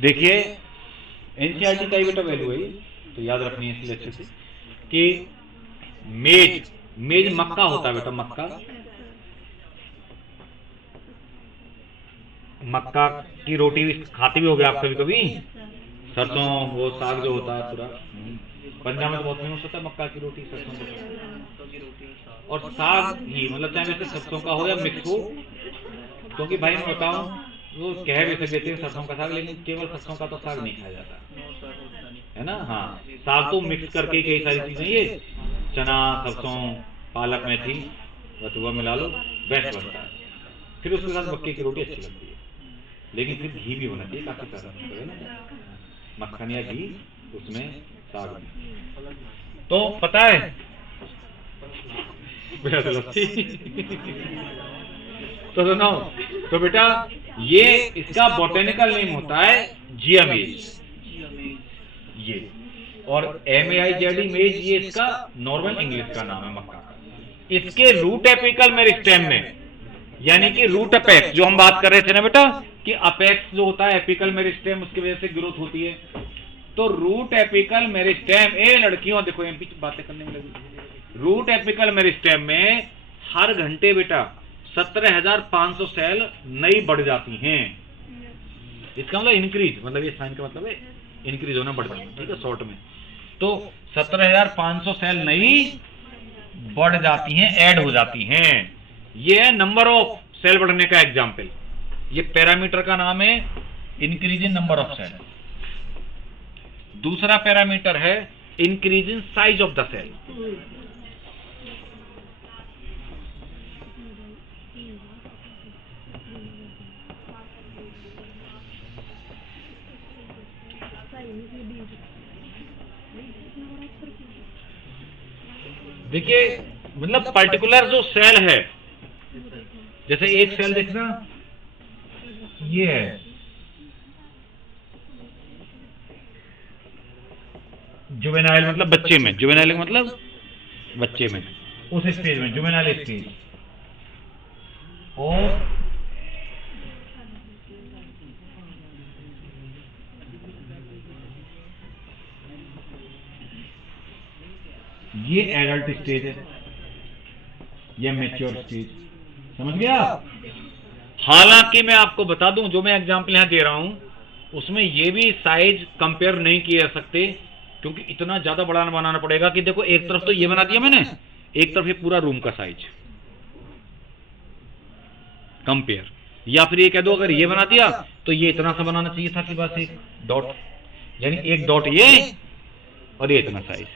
देखिए एनसीईआरटी का ही बेटा वैल्यू है, तो याद रखनी है इसलिए अच्छे से कि मेज, मेज मक्का होता है बेटा, मक्का, मक्का की रोटी खाते भी हो गया आप कभी कभी, सरसों वो साग जो होता है पूरा, पंजाब में तो बहुत फेमस होता है मक्का की रोटी, सरसों की रोटी। और साग ही मतलब चाहे वैसे सरसों का हो या मिक्स हो, क्योंकि भाई मैं बताऊं वो कह भी सकते हैं सरसों का साग, लेकिन केवल सरसों का तो साग नहीं खाया जाता है ना। हाँ, साग तो मिक्स करके कई सारी चीजें, ये चना, सरसों, पालक, मेथी, बथुआ मिला लो, बेस्ट बनता है। फिर उसके साथ मक्के की रोटी अच्छी लगती है, लेकिन फिर घी भी होना चाहिए काफी सारा, मक्खन या घी उसमें साग में। तो पता है तो सुनो, तो बेटा ये इसका बॉटेनिकल नेम होता है जियामेज, ये, और MAIZE मेज ये इसका नॉर्मल इंग्लिश का नाम है मक्का का। इसके रूट एपिकल मेरिस्टेम में, यानी कि रूट अपेक्स जो हम बात कर रहे थे ना बेटा कि अपेक्स जो होता है एपिकल मेरिस्टेम उसकी वजह से ग्रोथ होती है, तो रूट एपिकल मेरिस्टेम, ए लड़कियों देखो एमपी बातें करने में लगी, रूट एपिकल मेरिस्टेम में हर घंटे बेटा 17,500 सेल नई बढ़ जाती हैं। इसका मतलब इंक्रीज, मतलब ये साइन का मतलब है इंक्रीज होना, बढ़ जाना, ठीक है शॉर्ट में। तो 17,500 सेल नई बढ़ जाती हैं, ऐड हो जाती हैं। ये है नंबर ऑफ सेल बढ़ने का एग्जाम्पल। ये पैरामीटर का नाम है increase in number of cell. दूसरा पैरामीटर है increase in size of the cell. देखिए मतलब पर्टिकुलर जो सेल है, जैसे एक सेल देखना ये है, जुवेनाइल मतलब बच्चे में, जुवेनाइल मतलब बच्चे में, उस स्टेज में जुवेनाइल स्टेज, और ये एडल्ट स्टेज है, ये मैच्योर स्टेज, समझ गया। हालांकि मैं आपको बता दूं जो मैं एग्जांपल यहां दे रहा हूं उसमें ये भी साइज कंपेयर नहीं किए जा सकते, क्योंकि इतना ज्यादा बड़ा बनाना पड़ेगा कि देखो एक तरफ तो ये बना दिया मैंने, एक तरफ ये पूरा रूम का साइज कंपेयर, या फिर ये कह दो अगर ये बना दिया तो ये इतना सा बनाना चाहिए था कि बस एक डॉट, यानी एक डॉट ये और ये इतना साइज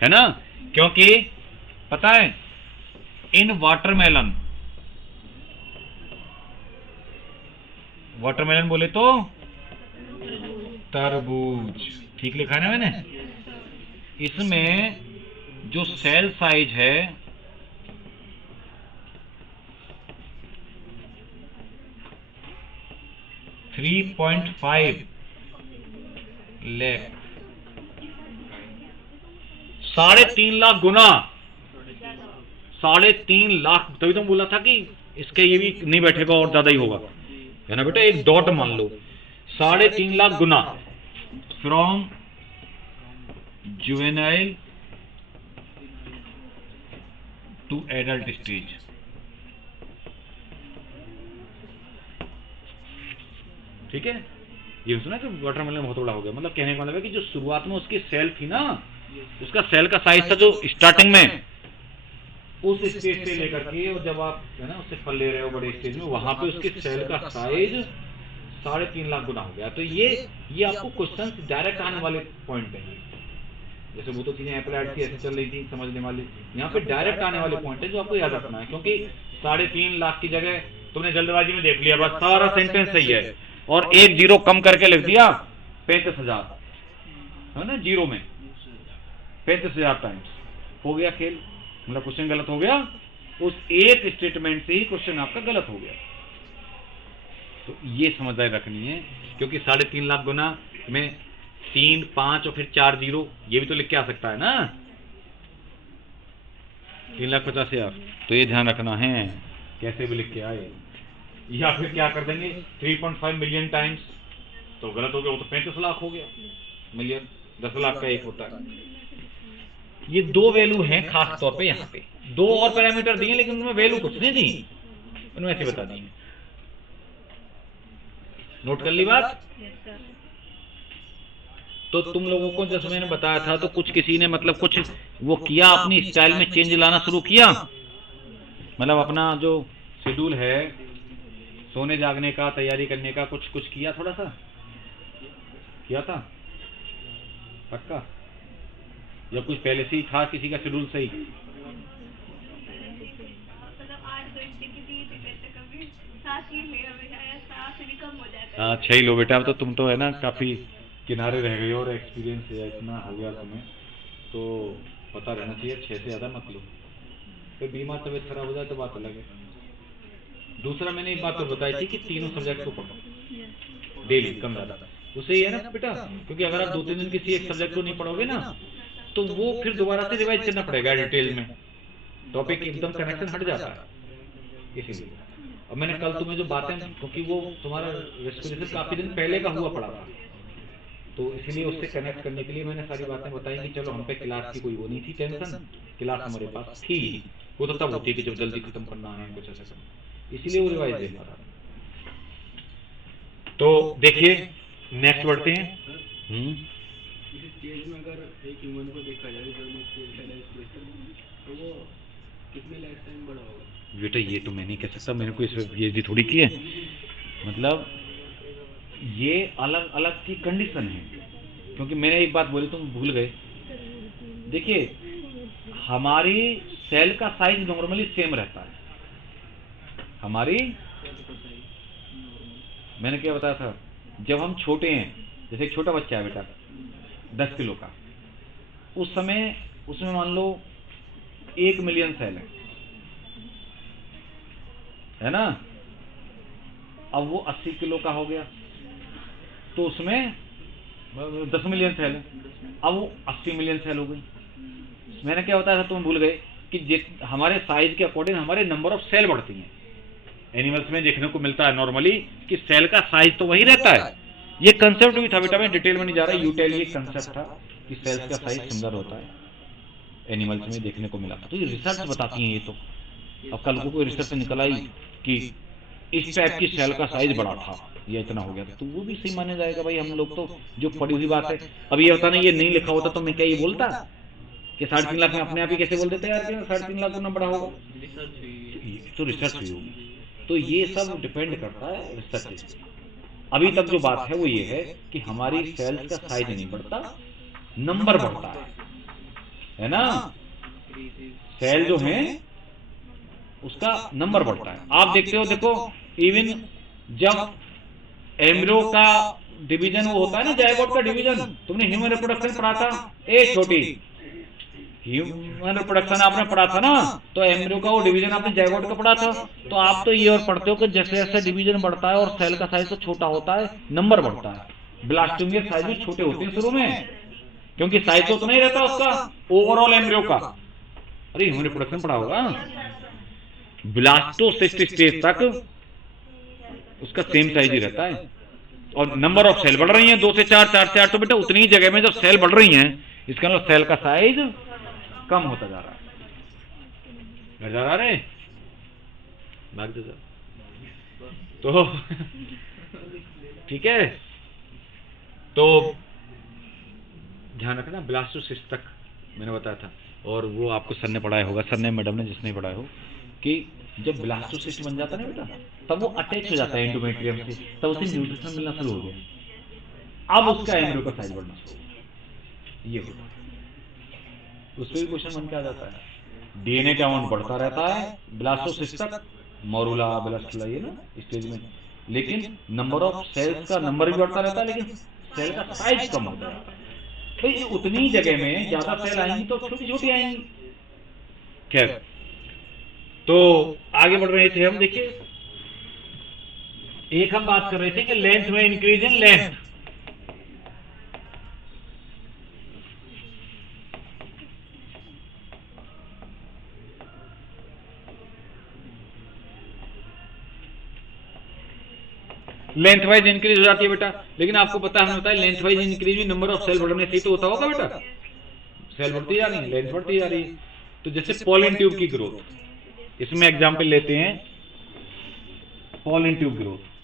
है ना। क्योंकि पता है इन वाटरमेलन, वाटरमेलन बोले तो तरबूज, ठीक लिखा है ना मैंने। इसमें जो सेल साइज है 3.5 लाख, 3.5 लाख गुना, 3.5 लाख। तभी तो बोला था कि इसके ये भी नहीं बैठेगा और ज्यादा ही होगा, है ना बेटा। एक डॉट मान लो, 3.5 लाख गुना from juvenile to adult stage. ठीक है, ये सुना कि वाटरमेलन बहुत बड़ा हो गया, मतलब कहने का मतलब है कि जो शुरुआत में उसकी सेल थी ना, उसका सेल का साइज था जो स्टार्टिंग में उस स्टेज से लेकर के, और जब आप है ना उससे फल ले रहे हो बड़े स्टेज में, वहां पे उसके सेल का साइज 3.5 लाख गुना हो गया। तो ये आपको क्वेश्चन डायरेक्ट आने वाले पॉइंट है। जैसे वो तो चीजें अप्लाइड थी ऐसे चल रही थी समझने वाली, यहाँ पे डायरेक्ट आने वाले पॉइंट है जो आपको याद रखना है। क्योंकि 3.5 लाख की जगह तुमने जल्दबाजी में देख लिया, बस सारा सेंटेंस सही है और एक जीरो कम करके लिख दिया 35,000, है ना, जीरो में 35,000 टाइम्स, हो गया खेल, मतलब क्वेश्चन गलत हो गया। उस एक स्टेटमेंट से ही क्वेश्चन आपका गलत हो गया। तो ये समझदारी रखनी है, क्योंकि 3.5 लाख गुना में 3, 5 और फिर 4 जीरो, ये भी तो लिख के आ सकता है ना, 3,50,000। तो ये ध्यान रखना है कैसे भी लिख के आए। या फिर क्या कर देंगे 3.5 मिलियन टाइम्स, तो गलत हो गया, वो तो 35 लाख हो गया। मिलियन 10 लाख का एक होता है। ये दो वैल्यू हैं खास तौर पे, यहाँ पे 2 और पैरामीटर दिए लेकिन उनमें वैल्यू कुछ नहीं दी, उन्हें ऐसे बता दी। नोट कर ली बात। तो तुम लोगों को जैसे मैंने बताया था, तो कुछ किसी ने मतलब कुछ वो किया, अपनी स्टाइल में चेंज लाना शुरू किया, मतलब अपना जो शेड्यूल है सोने जागने का, तैयारी करने का, कुछ कुछ किया, थोड़ा सा किया था पक्का, या कुछ पहले से ही था किसी का शेड्यूल सही? हाँ 6 लो बेटा, अब तो तुम तो है ना काफी किनारे रह गए और एक्सपीरियंस है इतना हो गया तुम्हें, तो पता रहना चाहिए 6 से ज्यादा मत लो। फिर बीमार तबीयत खराब हो जाए तो बात अलग है। दूसरा मैंने एक बात तो बताई थी कि तीनों सब्जेक्ट को पढ़ो डेली कम ज्यादा। उससे ही है ना बेटा, क्योंकि अगर आप 2-3 दिन किसी एक सब्जेक्ट को नहीं पढ़ोगे ना तो वो फिर दोबारा से रिवाइज करना पड़ेगा डिटेल में, टॉपिक एकदम कनेक्शन हट जाता है इसीलिए। और मैंने कल तुम्हें जो बातें, क्योंकि वो तुम्हारा रेस्पिरेशन काफी दिन पहले का हुआ पड़ा था, तो इसलिए उससे कनेक्ट करने के लिए मैंने सारी बातें बताई कि चलो हम पे क्लास की कोई वो नहीं थी टेंशन, क्लास हमारे पास थी ही, वो तो तब होती है कि जब जल्दी खत्म करना है कुछ ऐसा करना, इसीलिए वो रिवाइज दे पा रहा था। तो देखिए नेक्स्ट बढ़ते हैं। इस स्टेज में अगर एक ह्यूमन को देखा जाए जो स्टेज तो वो कितने लाइफ टाइम बड़ा होगा? बेटा ये तो मैं नहीं कह सकता, मेरे को इस पीएचडी थोड़ी की है, मतलब ये अलग अलग की कंडीशन है, क्योंकि मैंने एक बात बोली तुम भूल गए। देखिए हमारी सेल का साइज नॉर्मली सेम रहता है, हमारी, मैंने क्या बताया था, जब हम छोटे हैं, जैसे एक छोटा बच्चा है बेटा 10 किलो का, उस समय उसमें मान लो 1 मिलियन सेल है ना, अब वो 80 किलो का हो गया तो उसमें 10 मिलियन सेल है, अब वो 80 मिलियन सेल हो गई। मैंने क्या बताया था तुम भूल गए कि हमारे साइज के अकॉर्डिंग हमारे नंबर ऑफ सेल बढ़ती हैं। एनिमल्स में देखने को मिलता है नॉर्मली कि सेल का साइज तो वही रहता है, ये कंसेप्ट भी था बेटा, मैं डिटेल में नहीं जा रहा, यूटेल ये कंसेप्ट था कि सेल्स का साइज सिमिलर होता है, एनिमल्स में देखने को मिला था। तो ये रिसर्च बताती हैं ये तो, अब कल को कोई रिसर्च निकल आई कि इस टाइप की सेल का साइज बड़ा था या इतना हो गया तो वो भी सही माना जाएगा। भाई हम लोग तो जो पड़ी हुई बात है, अब ये होता ना ये नहीं लिखा होता तो मैं क्या ये बोलता कि 3.5 लाख में अपने आप ही कैसे बोल देते यार कि 3.5 लाख गुना बड़ा होगा, तो रिसर्च हुई होगी। तो ये सब डिपेंड करता है रिसर्च पे। अभी तक जो बात है वो ये है कि हमारी सेल्स का साइज नहीं बढ़ता, नंबर बढ़ता है ना, सेल जो है उसका नंबर बढ़ता है। आप देखते हो, देखो इवन जब एम्ब्रियो का डिवीजन वो होता है ना, जायगोट का डिवीजन, तुमने ह्यूमन रिप्रोडक्शन पढ़ा था, ए छोटी ह्यूमन रिप्रोडक्शन आपने पढ़ा था ना, तो एम्ब्रियो का वो डिवीजन आपने जायगोट का पढ़ा था, तो आप तो ये और पढ़ते हो कि जैसे जैसे डिवीजन बढ़ता है और सेल का साइज तो छोटा होता है, नंबर बढ़ता है। ब्लास्टोमियर साइज भी छोटे होते हैं शुरू में, क्योंकि साइज तो उतना ही रहता है उसका ओवरऑल एम्ब्रियो का। अरे ह्यूमन रिप्रोडक्शन पढ़ा होगा, ब्लास्टोसिस्ट स्टेज तक उसका सेम साइज ही रहता है, और नंबर ऑफ सेल बढ़ रही हैं 2 से 4, 4 से 8, तो बेटा उतनी ही जगह में जब सेल बढ़ रही हैं इसका मतलब सेल का साइज कम होता जा रहा है। जा रहा है भाग दे तो ठीक है, तो ध्यान रखना ब्लास्टोसिस्ट तक मैंने बताया था, और वो आपको सर ने पढ़ाया होगा, सर ने मैडम ने जिसने पढ़ाया हो, कि जब ब्लास्टोसिस्ट बन जाता है ना बेटा तब वो अटैच हो जाता है एंडोमेट्रियम से, तब उसे न्यूट्रिशन मिलना शुरू हो गया, अब उसका एम्ब्रियो का साइज बढ़ना शुरू हो गया। ये होता है, उस पर भी क्वेश्चन बन के आ जाता है। डीएनए का अमाउंट बढ़ता रहता है ब्लास्टोसिस्ट तक, मोरुला ब्लास्टुला ये ना स्टेज में, लेकिन नंबर ऑफ सेल्स का नंबर भी बढ़ता रहता है, लेकिन सेल का साइज कम होता रहता है। तो ये उतनी जगह में ज्यादा सेल आएंगी तो छोटी छोटी आएंगी। खैर, तो आगे बढ़ रहे थे हम, देखिए एक हम बात कर रहे थे कि लेंथ में increase in length, length wise increase हो जाती है बेटा, लेकिन आपको पता है, हमें बताया लेंथ वाइज इंक्रीज भी नंबर ऑफ सेल बढ़ने से तो होता होगा बेटा, सेल बढ़ती जा रही है, लेंथ बढ़ती जा रही है। तो जैसे पॉलन ट्यूब की ग्रोथ, इसमें एग्जांपल लेते हैं pollen tube growth.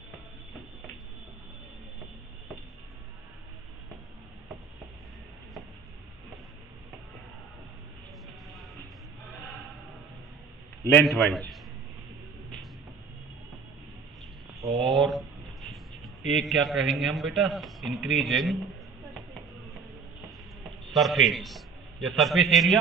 Length wise, और एक क्या कहेंगे हम बेटा, इंक्रीज इन सरफेस या सरफेस एरिया,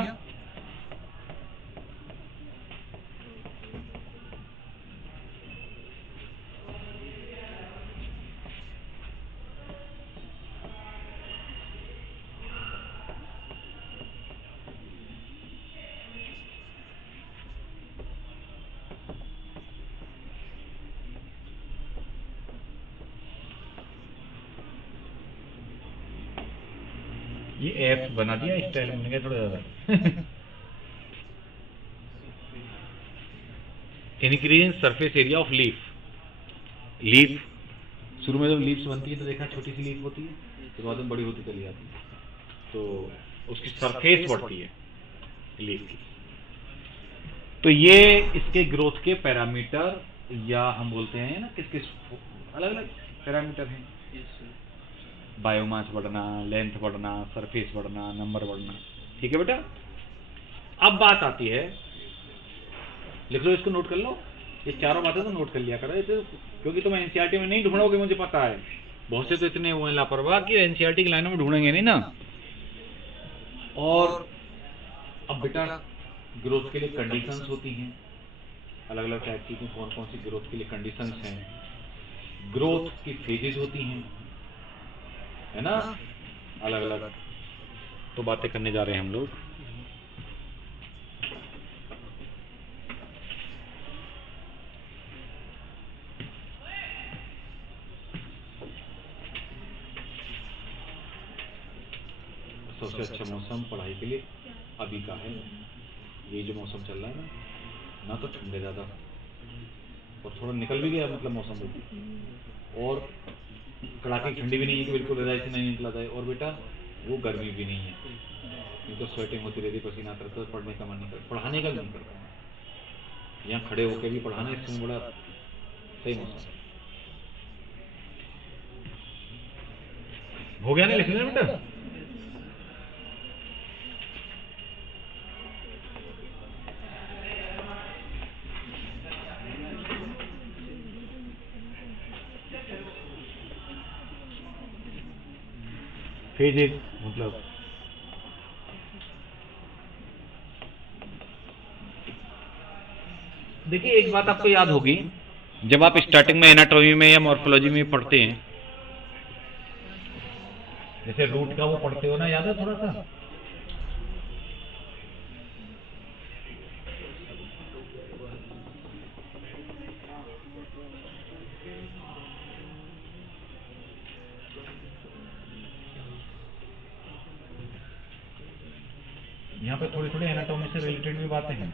ये एप्स बना दिया स्टाइल में क्या थोड़ा ज्यादा। Increase in surface area of leaf शुरू में जब लीव्स बनती है तो देखा छोटी सी लीफ होती है, फिर बाद में बड़ी होती चली जाती है, तो उसकी सरफेस बढ़ती है लीफ की। तो ये इसके ग्रोथ के पैरामीटर, या हम बोलते हैं ना किस किस अलग अलग पैरामीटर हैं, बायोमास बढ़ना, लेंथ बढ़ना, सरफेस बढ़ना, नंबर बढ़ना। ठीक है बेटा। अब बात आती है, लिख लो इसको, नोट कर लो, ये चारों बातें तो नोट कर लिया करो, क्योंकि तुम एनसीईआरटी में नहीं ढूंढोगे, मुझे पता है। बहुत से तो इतने हुए हैं लापरवाह कि एनसीईआरटी की लाइनों में ढूंढेंगे नहीं ना। और अब बेटा ग्रोथ के लिए कंडीशंस होती हैं, अलग अलग टाइप की, कौन कौन सी ग्रोथ के लिए कंडीशंस हैं। ग्रोथ की फेजेस होती हैं, है ना, अलग अलग। तो बातें करने जा रहे हैं हम लोग। सबसे अच्छा मौसम पढ़ाई के लिए अभी का है, ये जो मौसम चल रहा है ना तो ठंडे ज़्यादा और थोड़ा निकल भी गया, मतलब मौसम बिल्कुल, और कड़ाके ठंडी भी नहीं है कि बिल्कुल रजाई से नहीं निकला जाए, और बेटा वो गर्मी भी नहीं है, नहीं तो स्वेटिंग होती रहती, पसीना आता रहता, पढ़ने का मन नहीं करता, पढ़ाने का मन करता। यहाँ खड़े होकर भी पढ़ाना इसमें बड़ा सही मौसम हो गया। नहीं लिख लेना बेटा। फेजेस मतलब देखिए, एक बात आपको याद होगी, जब आप स्टार्टिंग में एनाटॉमी में या मॉर्फोलॉजी में पढ़ते हैं, जैसे रूट का वो पढ़ते हो ना, याद है थोड़ा सा, यहाँ पे थोड़ी थोड़ी एनाटॉमी से रिलेटेड भी बातें हैं।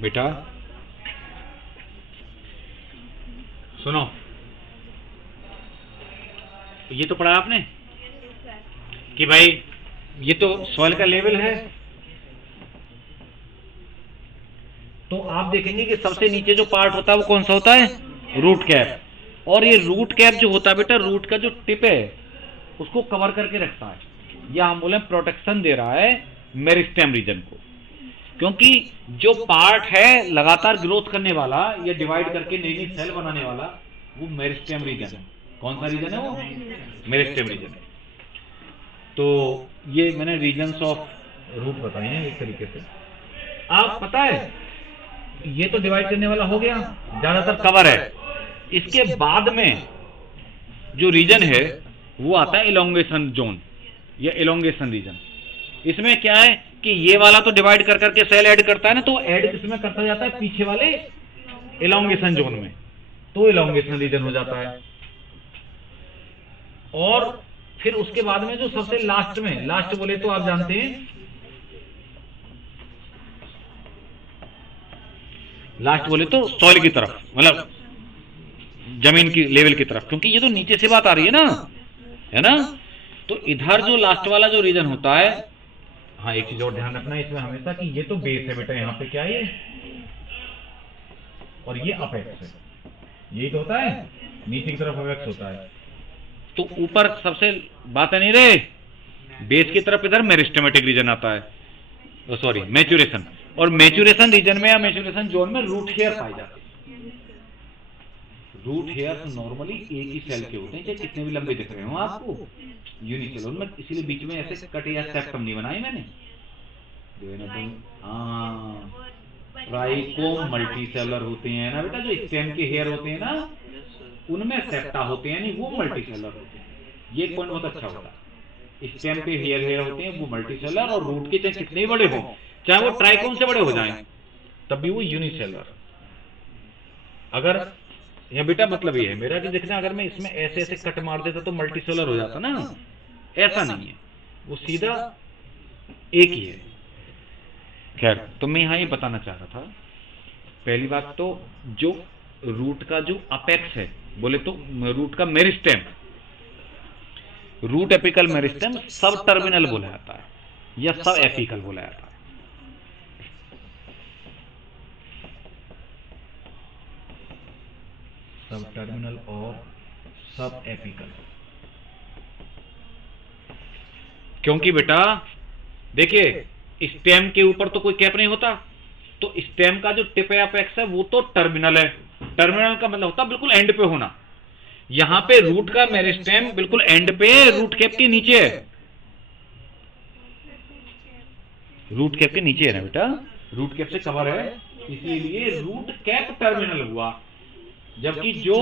बेटा सुनो, ये तो पढ़ा आपने कि भाई ये तो सॉइल का लेवल है, तो आप देखेंगे कि सबसे नीचे जो पार्ट होता है वो कौन सा होता है, रूट कैप। और ये रूट कैप जो होता है बेटा, रूट का जो टिप है उसको कवर करके रखता है, या हम बोले प्रोटेक्शन दे रहा है मेरिस्टेम रीजन को, क्योंकि जो पार्ट है लगातार ग्रोथ करने वाला या डिवाइड करके नई नई सेल बनाने वाला, वो मेरिस्टेम रीजन है। कौन सा रीजन है वो, मेरिस्टेम रीजन है। तो ये मैंने रीजन्स ऑफ रूट बताए हैं एक तरीके से। आप पता है ये तो डिवाइड करने वाला हो गया, ज्यादातर कवर है। इसके बाद में जो रीजन है वो आता है इलोंगेशन जोन या इलोंगेशन रीजन। इसमें क्या है कि ये वाला तो डिवाइड कर करके सेल ऐड करता है ना, तो ऐड किसमें करता जाता है, पीछे वाले इलोंगेशन जोन में, तो इलोंगेशन रीजन हो जाता है। और फिर उसके बाद में जो सबसे लास्ट में, लास्ट बोले तो आप जानते हैं, लास्ट बोले तो सॉइल की तरफ, मतलब जमीन की लेवल की तरफ, क्योंकि ये तो नीचे से बात आ रही है ना, है ना। तो इधर जो लास्ट वाला जो रीजन होता है, हाँ एक चीज और ध्यान रखना है इसमें हमेशा कि ये तो बेस है बेटा, यहाँ पे क्या है और ये अपेक्स है, यही तो होता है, नीचे की तरफ अपेक्स होता है। तो ऊपर सबसे बात नहीं रहे, बेस की तरफ इधर मेरिस्टेमेटिक रीजन आता है, सॉरी मैच्योरेशन, और मैच्योरेशन रीजन में या मैच्योरेशन जोन में रूट हेयर पाए जाते हैं। रूट हेयर नॉर्मली एक ही सेल के होते हैं, चाहे कितने भी लंबे दिख रहे हो आपको, यूनिसेलुलर में, इसीलिए बीच में ऐसे कट या सेप्टम नहीं बनाई मैंने। हाँ ट्राइकोम मल्टीसेलर होते हैं ना बेटा, जो स्टेम के हेयर होते हैं ना उनमें सेप्टा होते हैं, नहीं वो मल्टीसेलर होते हैं। ये पॉइंट बहुत अच्छा होता है, स्टेम के हेयर होते हैं वो मल्टीसेलर, और रूट के चाहे कितने बड़े हो, चाहे वो ट्राइकोम से बड़े हो जाएं, तब भी वो यूनिसेलर। अगर ये बेटा मतलब ये है मेरा कि देखना, अगर मैं इसमें ऐसे ऐसे कट मार देता तो मल्टीसेलर हो जाता ना, ऐसा नहीं है, वो सीधा एक ही है। खैर तो मैं यहाँ ये बताना चाह रहा था, पहली बात तो जो रूट का जो अपेक्स है, बोले तो रूट का मेरिस्टेम, रूट एपिकल मेरिस्टेम सब टर्मिनल बोला जाता है या सब एपिकल बोला जाता है। सब टर्मिनल और सब एपिकल, क्योंकि बेटा देखिए स्टेम के ऊपर तो कोई कैप नहीं होता, तो स्टेम का जो टिप या अपेक्स है वो तो टर्मिनल है। टर्मिनल का मतलब होता है बिल्कुल एंड पे होना। यहां पे रूट का मेरिस्टेम बिल्कुल एंड पे रूट कैप के नीचे है, रूट कैप के नीचे है ना बेटा, रूट कैप से कवर है, इसीलिए रूट कैप टर्मिनल हुआ। जबकि जो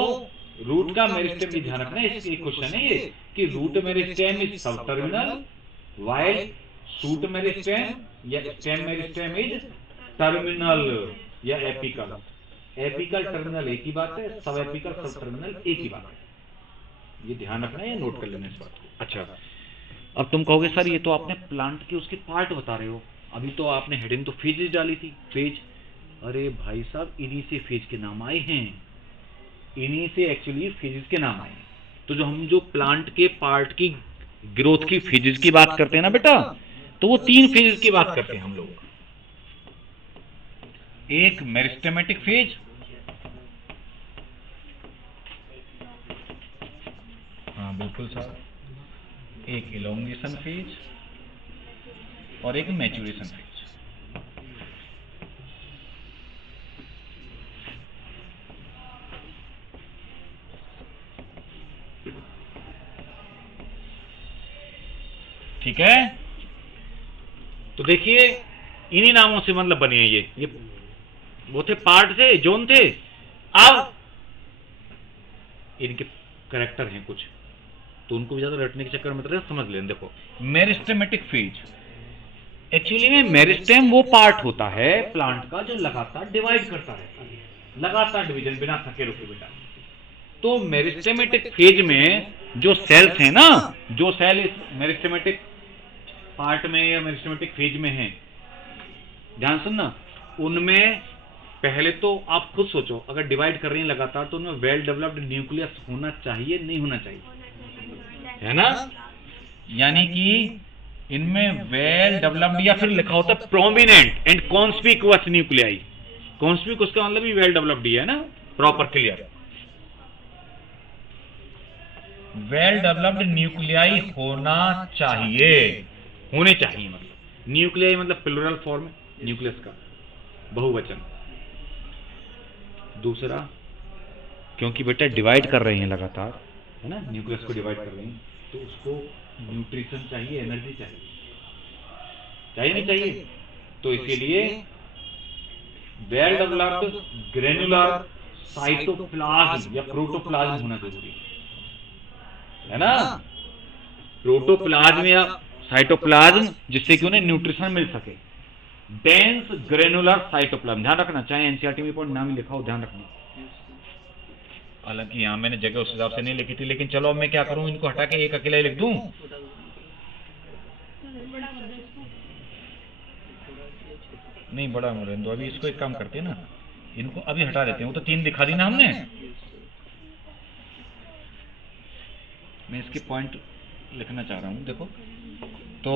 रूट का मेरिस्टेम भी ध्यान रखना है, इसके क्वेश्चन है ये कि रूट मेरिस्टेम इज सब टर्मिनल वाइल शूट मेरिस्टेम या स्टेम मेरिस्टेम इज टर्मिनल या एपिकल। एपिकल टर्मिनल एक ही बात है, सब एपिकल सब टर्मिनल एक ही बात है, ये ध्यान रखना है, नोट कर लेना इस बात को। अच्छा अब तुम कहोगे सर ये तो आपने प्लांट के उसके पार्ट बता रहे हो, अभी तो आपने हेडिंग तो फेजेस डाली थी, फेज, अरे भाई साहब इन्हीं से फेज के नाम आए हैं, इन्हीं से एक्चुअली फेजेस के नाम आए हैं। तो जो हम जो प्लांट के पार्ट की ग्रोथ की फेजेस की बात करते हैं ना बेटा, तो वो 3 फेजेस की बात करते हैं हम लोग, एक मेरिस्टेमेटिक फेज, हाँ बिल्कुल सर, एक इलोंगेशन फेज और एक मैच्योरेशन फेज। ठीक है, तो देखिए इन्हीं नामों से मतलब बने हैं ये वो थे पार्ट थे, जोन थे। अब इनके कैरेक्टर हैं कुछ, तो उनको भी ज्यादा रटने के चक्कर में मतलब समझ लें। देखो मेरिस्टेमेटिक फेज, एक्चुअली में मेरिस्टेम वो पार्ट होता है प्लांट का जो लगातार डिवाइड करता रहता है, लगातार डिवीजन बिना थके रुके बेटा। तो मेरिस्टेमेटिक फेज में जो सेल्स हैं ना, जो सेल इस मेरिस्टेमेटिक पार्ट में या मेरिस्टेमेटिक फेज में है, ध्यान सुनना, उनमें पहले तो आप खुद सोचो, अगर डिवाइड कर रही हैं लगातार तो उनमें वेल डेवलप्ड न्यूक्लियस होना चाहिए नहीं होना चाहिए, है ना? यानी कि इनमें वेल डेवलप्ड या फिर लिखा होता है prominent and conspicuous nuclei. Conspicuous का मतलब भी वेल डेवलप्ड ही है ना, proper clear. Well developed nuclei होना चाहिए, होने चाहिए, मतलब न्यूक्लियाई मतलब प्लूरल फॉर्म न्यूक्लियस का बहुवचन। दूसरा, क्योंकि बेटा डिवाइड कर रहे हैं लगातार, है ना, न्यूक्लियस को डिवाइड कर रहे हैं, तो उसको न्यूट्रिशन चाहिए, एनर्जी चाहिए, चाहिए नहीं चाहिए? तो इसीलिए वेल डेवलप्ड ग्रेनुलर साइटोप्लाज्म या प्रोटोप्लाज्म होना जरूरी है ना, प्रोटोप्लाज्म या साइटोप्लाज्म, जिससे कि उन्हें न्यूट्रिशन मिल सके। डेंस ग्रेनुलर साइटोप्लाज्म, ध्यान रखना, चाहे एनसीईआरटी में पॉइंट नाम ही लिखा हो, ध्यान रखना। हालांकि यहां मैंने जगह उस हिसाब से नहीं लिखी थी, लेकिन चलो अब मैं क्या करूं, इनको हटा के एक अकेला ही लिख दूं। नहीं बड़ा रहने दो, अभी इसको एक काम करते हैं ना, इनको अभी हटा देते हैं, वो तो 3 दिखा दी ना हमने। मैं इसके पॉइंट लिखना चाह रहा हूँ, देखो तो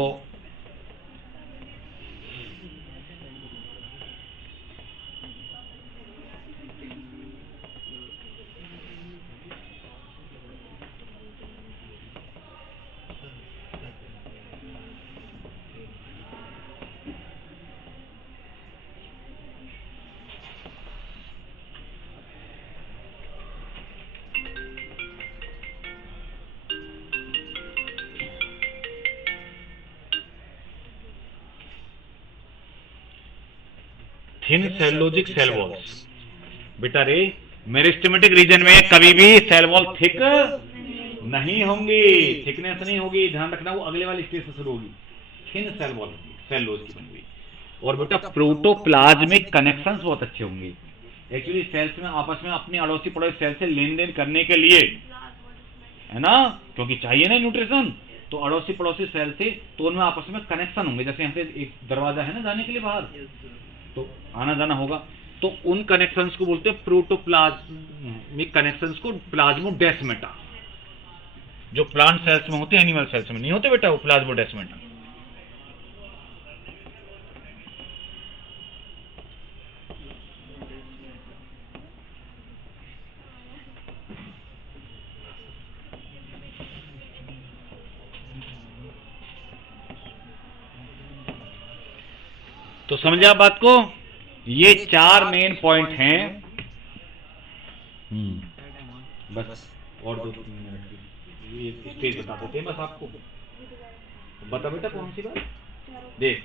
थिन सेलुलोजिक सेल वॉल्स, बेटा रे मेरिस्टेमेटिक रीजन में कभी भी सेल वॉल थिक नहीं होंगी, थिकनेस नहीं होगी, ध्यान रखना, वो अगले वाली स्टेज से शुरू होगी, थिन सेल वॉल सेलुलोज की बनी हुई। और बेटा प्रोटोप्लाज्मिक कनेक्शंस बहुत अच्छे होंगे। एक्चुअली सेल्स में आपस में अपनी अड़ोसी पड़ोसी सेल से लेन देन करने के लिए, है ना, क्योंकि चाहिए ना न्यूट्रिशन, तो अड़ोसी पड़ोसी सेल से तो उनमें आपस में कनेक्शन होंगे। जैसे यहाँ से एक दरवाजा है ना जाने के लिए बाहर, तो आना जाना होगा, तो उन कनेक्शंस को बोलते हैं प्रोटोप्लाज्मिक कनेक्शंस को प्लाज्मोडेस्माटा। जो प्लांट सेल्स में होते हैं, एनिमल सेल्स में नहीं होते बेटा, वो प्लाज्मोडेस्माटा। तो समझे आप बात को? ये 4 मेन पॉइंट हैं। बस और 2-3 मिनट की ये स्टेज बता देते हैं बस आपको। बता बेटा कौन सी बात? देख,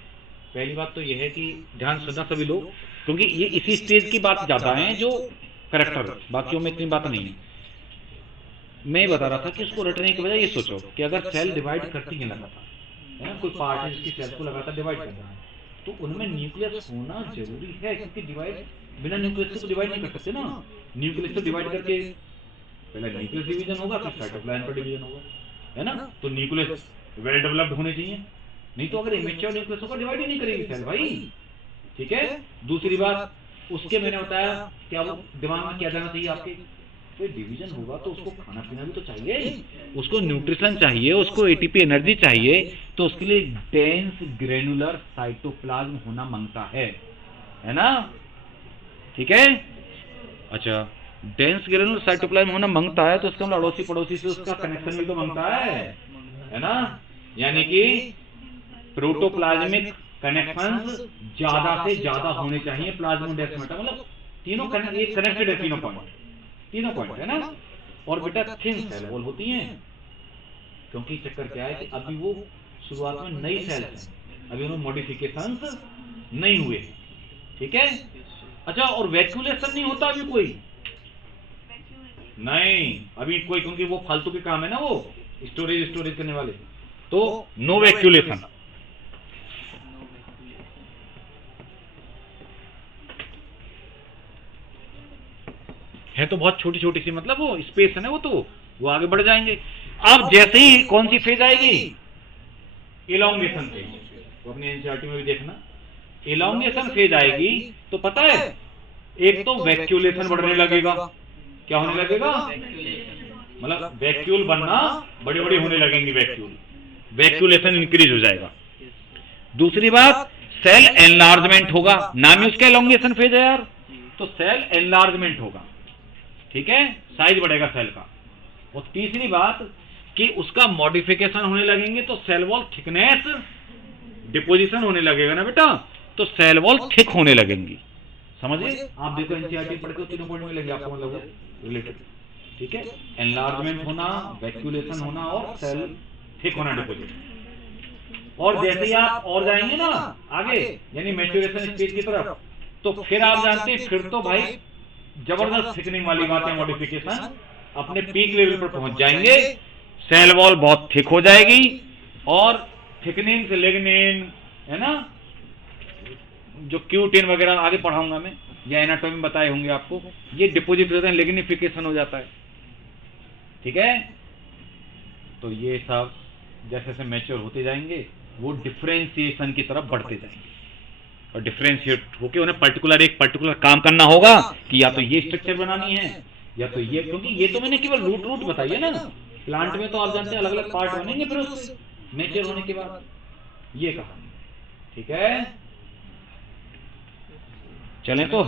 पहली बात तो ये है कि ध्यान सुनना सभी लोग, क्योंकि ये इसी स्टेज की बात ज्यादा है जो करेक्टर, बाकियों में इतनी बात नहीं है। मैं बता रहा था कि उसको रटने के बजाय ये सोचो कि अगर सेल डिवाइड करती है लगातार, है ना, कोई पार्ट है जिसकी सेल को लगातार डिवाइड कर रहा है, तो उनमें न्यूक्लियस होना जरूरी है, क्योंकि डिवाइड बिना न्यूक्लियस को डिवाइड नहीं कर सकते ना। न्यूक्लियस को डिवाइड करके पहले न्यूक्लियस डिवीजन होगा, फिर साइटोप्लाज्म पर डिवीजन होगा, है ना। तो न्यूक्लियस वेल डेवलप्ड होने चाहिए, नहीं तो अगर इमेच्योर न्यूक्लियस होगा डिवाइड ही नहीं करेगी सेल भाई, ठीक है। दूसरी बात, उसके मैंने बताया क्या वो दिमाग में क्या जाना चाहिए आपके, कोई डिवीजन होगा तो उसको खाना पीना भी तो चाहिए, उसको न्यूट्रिशन चाहिए, उसको एटीपी एनर्जी चाहिए, तो उसके लिए डेंस ग्रेनुलर साइटोप्लाज्म होना मांगता है ना, ठीक है। अच्छा, डेंस ग्रेनुलर साइटोप्लाज्म होना मांगता है, तो उसका मतलब अड़ोसी पड़ोसी से उसका कनेक्शन भी तो मांगता है ना। यानी कि प्रोटोप्लाज्मिक कनेक्शंस ज्यादा से ज्यादा होने चाहिए प्लाज्मोडेस्माटा, मतलब तीनों कनेक्टेड है, तीनों पॉइंट है ना। और बेटा थिन सेल वॉल होती हैं, क्योंकि चक्कर क्या है कि अभी वो शुरुआत में नई सेल्स हैं, अभी उनमें मॉडिफिकेशंस नहीं हुए, ठीक है। अच्छा, और वैक्यूलेशन नहीं होता अभी कोई नहीं, अभी कोई, क्योंकि वो फालतू के काम है ना, वो स्टोरेज करने वाले, तो नो वैक्यूलेशन। है तो बहुत छोटी छोटी सी, मतलब वो स्पेस है ना, वो आगे बढ़ जाएंगे। अब जैसे ही कौन सी फेज आएगी, इलॉन्गेशन फेज, तो अपनी एनसीईआरटी में भी देखना, इलॉन्गेशन फेज आएगी तो पता है एक तो वैक्यूलेशन बढ़ने लगेगा। क्या होने लगेगा? मतलब वैक्यूल बनना बड़ी बड़ी होने लगेंगी, वैक्यूलेशन इंक्रीज हो जाएगा। दूसरी बात, सेल एनलार्जमेंट होगा, नाम ही उसका एलॉन्गेशन फेज है यार, तो सेल एनलार्जमेंट होगा, ठीक है, साइज बढ़ेगा सेल का। और तीसरी बात कि उसका मॉडिफिकेशन होने लगेंगे, तो सेल वॉल थिकनेस डिपोजिशन होने लगेगा ना बेटा, तो सेल वॉल थिक होने लगेंगी। समझिए, आप देखो एनसीईआरटी पढ़ के तीनों पॉइंट मिलेंगे आपको, मतलब रिलेटेड, ठीक है। एनलार्जमेंट होना, वैक्यूलेशन होना और सेल थिक होना, डिपोजिशन। और जैसे ही आप और जाएंगे ना आगे, यानी मैच्योरेशन स्टेज की तरफ, तो फिर आप जानते हैं, फिर तो भाई जबरदस्त थिकनिंग वाली बात है, मॉडिफिकेशन अपने पीक लेवल पर पहुंच जाएंगे, सेल वॉल बहुत थिक हो जाएगी, और थिकनिंग से लिग्निन, है ना, जो Q10 वगैरह आगे पढ़ाऊंगा मैं, या एनाटॉमी बताए होंगे आपको, ये डिपोजिट होते हैं, लिग्निफिकेशन हो जाता है, ठीक है। तो ये सब जैसे जैसे मैच्योर होते जाएंगे, वो डिफरेंशिएशन की तरफ बढ़ते जाएंगे, और डिफरेंशिएट होके उन्हें एक पर्टिकुलर काम करना होगा कि या तो ये स्ट्रक्चर बनानी है, या तो ये, क्योंकि ये तो मैंने केवल रूट बताई है ना, प्लांट में तो आप जानते हैं अलग अलग पार्ट बनेंगे फिर उससे नेचर होने के बाद, ये कहानी। ठीक है, चलें तो